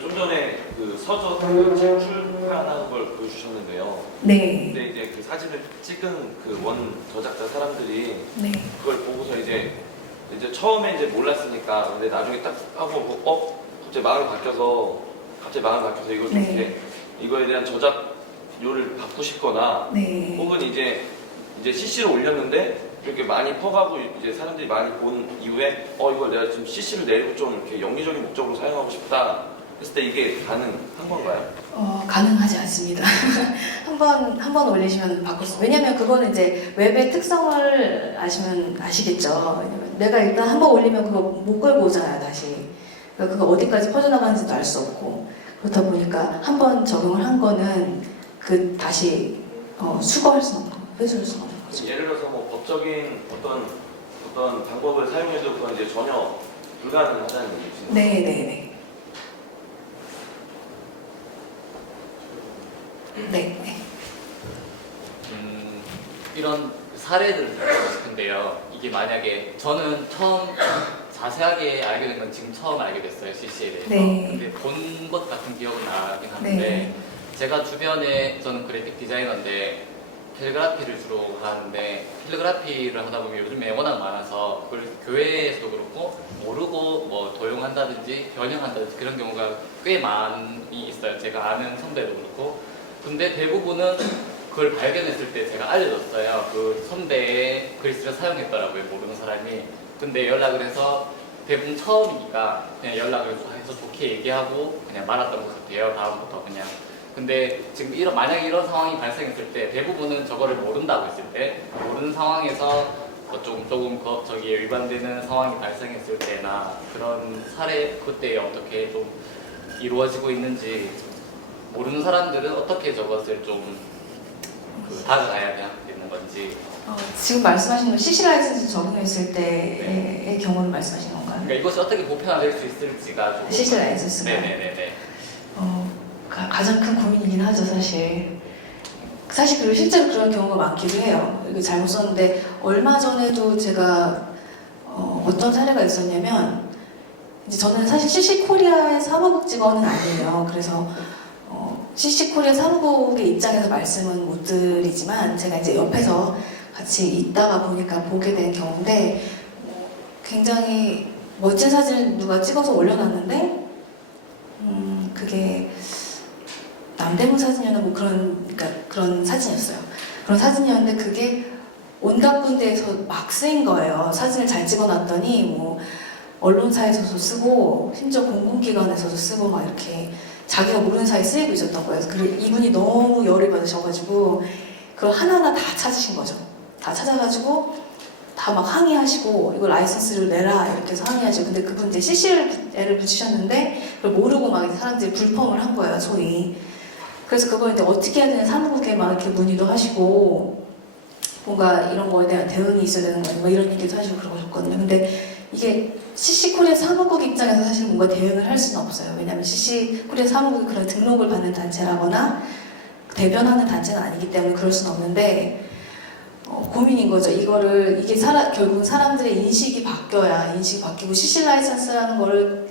좀 전에 그 서적 출간하는 걸 보여주셨는데요. 네. 근데 이제 그 사진을 찍은 그 원 저작자 사람들이 네. 그걸 보고서 이제 처음에 이제 몰랐으니까 근데 나중에 딱 하고 갑자기 마음이 바뀌어서 이걸 좀 네. 이제 이거에 대한 저작료를 받고 싶거나 네. 혹은 이제 CC를 올렸는데 이렇게 많이 퍼가고 이제 사람들이 많이 본 이후에 이걸 내가 지금 CC를 내리고 좀 이렇게 영리적인 목적으로 사용하고 싶다 했을 때 이게 가능한 건가요? 가능하지 않습니다. 한 번 올리시면 바꿀 수. 왜냐면 그거는 이제 웹의 특성을 아시겠죠. 왜냐면 내가 일단 한 번 올리면 그거 못 끌고 오잖아요, 다시. 그러니까 그거 어디까지 퍼져나가는지도 알 수 없고. 그렇다 보니까 한 번 적용을 한 거는 다시 수거할 수 없는 거, 회수할 수 없는 거죠. 예를 들어서 뭐 법적인 어떤 방법을 사용해도 그건 이제 전혀 불가능하다는 얘기죠. 네네네. 네. 네. 이런 사례들을 듣고 싶은데요. 이게 만약에 저는 처음 자세하게 알게 된 건 지금 처음 알게 됐어요, CC에 대해서. 네. 근데 본 것 같은 기억은 나긴 하는데 네. 제가 주변에 저는 그래픽 디자이너인데 필그라피를 주로 하는데 필그라피를 하다 보면 요즘에 워낙 많아서 그걸 교회에서도 그렇고 모르고 뭐 도용한다든지 변형한다든지 그런 경우가 꽤 많이 있어요. 제가 아는 선배도 그렇고. 근데 대부분은 그걸 발견했을 때 제가 알려줬어요. 그 선배의 글씨를 사용했더라고요. 모르는 사람이. 근데 연락을 해서 대부분 처음이니까 그냥 연락을 해서 좋게 얘기하고 그냥 말았던 것 같아요. 다음부터 그냥. 근데 지금 만약에 이런 상황이 발생했을 때 대부분은 저거를 모른다고 했을 때 모르는 상황에서 조금 저기에 위반되는 상황이 발생했을 때나 그런 사례 그때 어떻게 좀 이루어지고 있는지 모르는 사람들은 어떻게 저것을 좀 다가가야 되는 건지. 지금 말씀하신 건 CC 라이센스 적용했을 때의 경우를 말씀하신 건가요? 그러니까 이것이 어떻게 보편화될 수 있을지가 좀. CC 라이센스가 네네네네. 가장 큰 고민이긴 하죠, 사실. 사실 그리고 실제로 그런 경우가 많기도 해요. 이거 잘못 썼는데 얼마 전에도 제가 어떤 사례가 있었냐면 이제 저는 사실 CC 코리아의 사무국 직원은 아니에요. 그래서 CC 코리아 사무국의 입장에서 말씀은 못 드리지만 제가 이제 옆에서 같이 있다가 보니까 보게 된 경우인데 굉장히 멋진 사진을 누가 찍어서 올려놨는데 그게 남대문 사진이었나 뭐 그런 사진이었어요. 그런 사진이었는데 그게 온갖 군데에서 막 쓰인 거예요. 사진을 잘 찍어놨더니 뭐 언론사에서도 쓰고 심지어 공공기관에서도 쓰고 막 이렇게 자기가 모르는 사이에 쓰이고 있었던 거예요. 그리고 이분이 너무 열을 받으셔가지고 그걸 하나하나 다 찾으신 거죠. 다 찾아가지고 다 막 항의하시고 이거 라이선스를 내라 이렇게 해서 항의하시고 근데 그분 이제 CC를 붙이셨는데 그걸 모르고 막 사람들이 불평을 한 거예요, 소위. 그래서 그걸 이제 어떻게 해야 되는 사무국에 막 이렇게 문의도 하시고 뭔가 이런 거에 대한 대응이 있어야 되는 거 아니야 뭐 이런 얘기도 하시고 그러셨거든요. 근데 이게 CC코리아 사무국 입장에서 사실 뭔가 대응을 할 수는 없어요. 왜냐하면 CC코리아 사무국이 그런 등록을 받는 단체라거나 대변하는 단체는 아니기 때문에 그럴 수는 없는데 고민인 거죠. 이게 결국은 사람들의 인식이 바뀌고 CC 라이선스라는 거를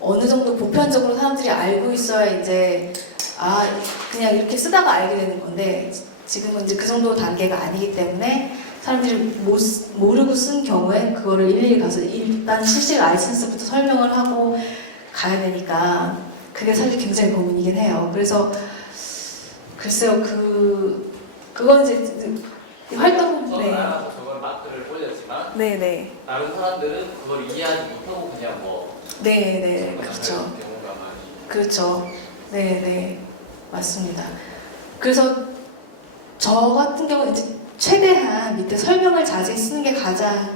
어느 정도 보편적으로 사람들이 알고 있어야 이제 그냥 이렇게 쓰다가 알게 되는 건데 지금은 이제 그 정도 단계가 아니기 때문에 사람들이 모르고 쓴 경우에 그거를 일일이 가서 일단 CC 라이선스부터 설명을 하고 가야 되니까 그게 사실 굉장히 고민이긴 해요. 그래서 글쎄요 그건 이제 활동 저는 알아서 저걸 마크를 올렸지만 네네 다른 사람들은 그걸 이해하지 못하고 그냥 뭐 네네 그렇죠. 경우가 많이. 그렇죠. 네네 맞습니다. 그래서 저 같은 경우는 이제 최대한 밑에 설명을 자세히 쓰는 게 가장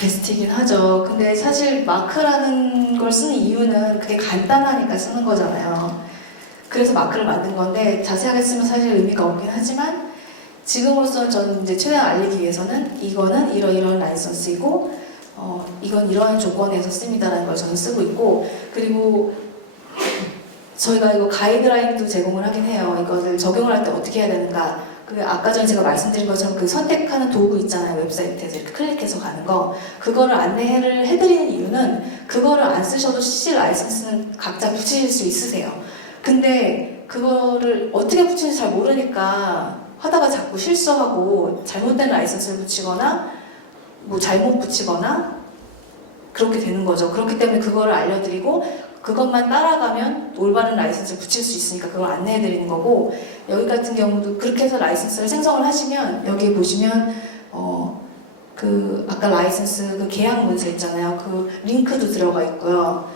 베스트이긴 하죠. 근데 사실 마크라는 걸 쓰는 이유는 그게 간단하니까 쓰는 거잖아요. 그래서 마크를 만든 건데 자세하게 쓰면 사실 의미가 없긴 하지만 지금으로서는 저는 이제 최대한 알리기 위해서는 이거는 이런 라이선스이고 이건 이러한 조건에서 씁니다라는 걸 저는 쓰고 있고 그리고 저희가 이거 가이드라인도 제공을 하긴 해요. 이것을 적용을 할 때 어떻게 해야 되는가. 아까 전에 제가 말씀드린 것처럼 그 선택하는 도구 있잖아요. 웹사이트에서 이렇게 클릭해서 가는 거. 그거를 안내를 해드리는 이유는 그거를 안 쓰셔도 CC 라이선스는 각자 붙이실 수 있으세요. 근데 그거를 어떻게 붙이는지 잘 모르니까 하다가 자꾸 실수하고 잘못된 라이선스를 붙이거나 뭐 잘못 붙이거나 그렇게 되는 거죠. 그렇기 때문에 그거를 알려드리고 그것만 따라가면 올바른 라이선스를 붙일 수 있으니까 그걸 안내해드리는 거고 여기 같은 경우도 그렇게 해서 라이선스를 생성을 하시면 여기 보시면 아까 라이선스 그 계약 문서 있잖아요. 그 링크도 들어가 있고요.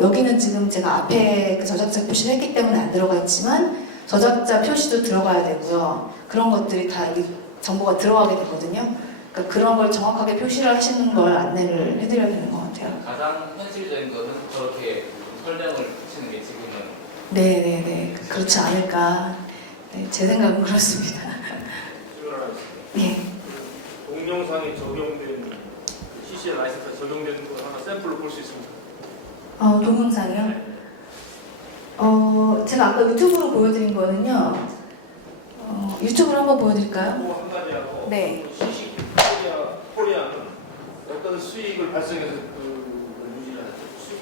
여기는 지금 제가 앞에 그 저작자 표시를 했기 때문에 안 들어가 있지만 저작자 표시도 들어가야 되고요. 그런 것들이 다 정보가 들어가게 되거든요. 그러니까 그런 걸 정확하게 표시를 하시는 걸 안내를 해드려야 되는 것 같아요. 가장 현실적인 거는 저렇게 설명을 붙이는 게 지금은 네네네 그렇지 않을까. 네, 제 생각은 그렇습니다. 예. 동영상에 적용된 CC 라이센스에 적용된 거 하나 샘플로 볼 수 있습니다. 동영상이요? 제가 아까 유튜브로 보여드린 거는요. 유튜브로 한번 보여드릴까요? 또 한 가지 하고 네. CC 코리아는 어떤 수익을 발생해서 그 유지를 하죠. 수익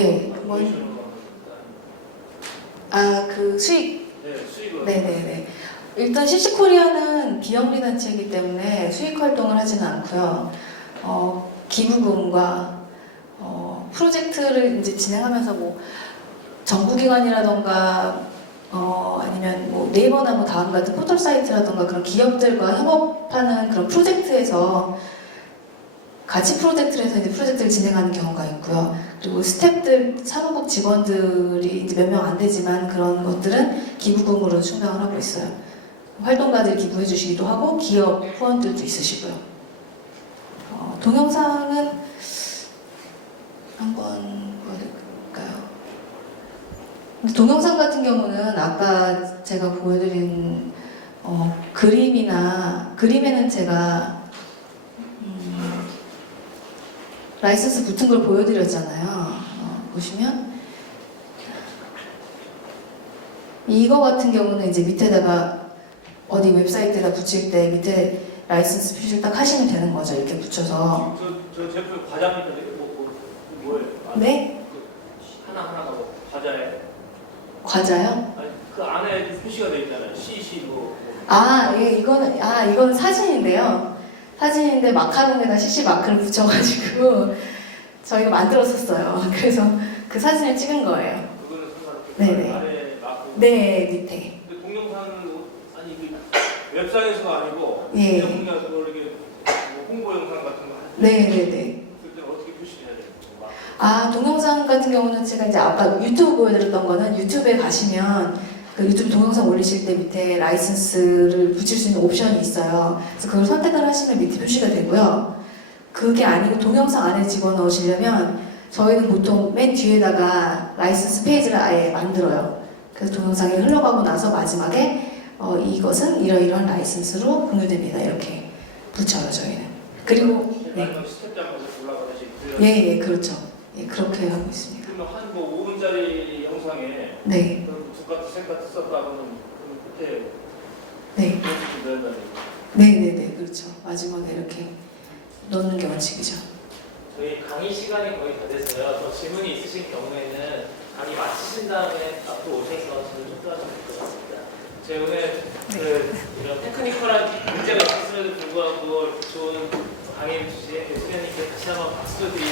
예. 그 수익 네, 수익은 네네네. 일단 CC코리아는 비영리 단체이기 때문에 수익 활동을 하지는 않고요. 기부금과 프로젝트를 이제 진행하면서 뭐 정부기관이라던가 아니면 뭐 네이버나 뭐 다음 같은 포털 사이트라던가 그런 기업들과 협업하는 그런 프로젝트에서 같이 프로젝트를 해서 이제 프로젝트를 진행하는 경우가 있고요. 그리고 스태프들, 사무국 직원들이 이제 몇 명 안 되지만 그런 것들은 기부금으로 충당을 하고 있어요. 활동가들 기부해 주시기도 하고 기업 후원들도 있으시고요. 동영상은 한번 보여드릴까요? 근데 동영상 같은 경우는 아까 제가 보여드린 그림에는 제가 라이선스 붙은 걸 보여드렸잖아요. 보시면 이거 같은 경우는 이제 밑에다가 어디 웹사이트에다 붙일 때 밑에 라이선스 표시를 딱 하시면 되는 거죠. 이렇게 붙여서. 저 제품 과자니까 뭐예요? 네? 하나하나가 과자예요? 과자요? 아니 그 안에 표시가 돼 있잖아요. CC 이건 사진인데요. 사진인데 마카롱에다 CC 마크를 붙여가지고 저희가 만들었었어요. 그래서 그 사진을 찍은 거예요. 그거는 상관없고 네네. 아래 마크. 네, 밑에. 근데 동영상은 아니 그 웹상에서가 아니고 예. 그냥 그걸 이렇게 뭐 홍보 영상 같은 거 할 때 네네네. 그때 어떻게 표시해야 돼요? 동영상 같은 경우는 제가 이제 아까 유튜브 보여드렸던 거는 유튜브에 가시면 그 유튜브 동영상 올리실 때 밑에 라이선스를 붙일 수 있는 옵션이 있어요. 그래서 그걸 선택을 하시면 밑에 표시가 되고요. 그게 아니고 동영상 안에 집어넣으시려면 저희는 보통 맨 뒤에다가 라이선스 페이지를 아예 만들어요. 그래서 동영상이 흘러가고 나서 마지막에 이것은 이러이러한 라이선스로 공유됩니다. 이렇게 붙여요, 저희는. 그리고 네. 마지막 스텝장으로 올라가듯이 예, 그렇죠. 예, 그렇게 하고 있습니다. 그러면 한 뭐 5분짜리 영상에 네, 두 카트, 세 카트 썼다고는 그때 네, 넣는다. 네, 그렇죠. 마지막에 이렇게 넣는 게 원칙이죠. 저희 강의 시간이 거의 다 됐어요. 더 질문이 있으신 경우에는 강의 마치신 다음에 앞으로 오셔서 질문 촉구하시면 될 것 같습니다. 저희 오늘 이런 테크니컬한 문제가 있었음에도 불구하고 좋은 강의 주신 교수님께 다시 한번 박수 드리고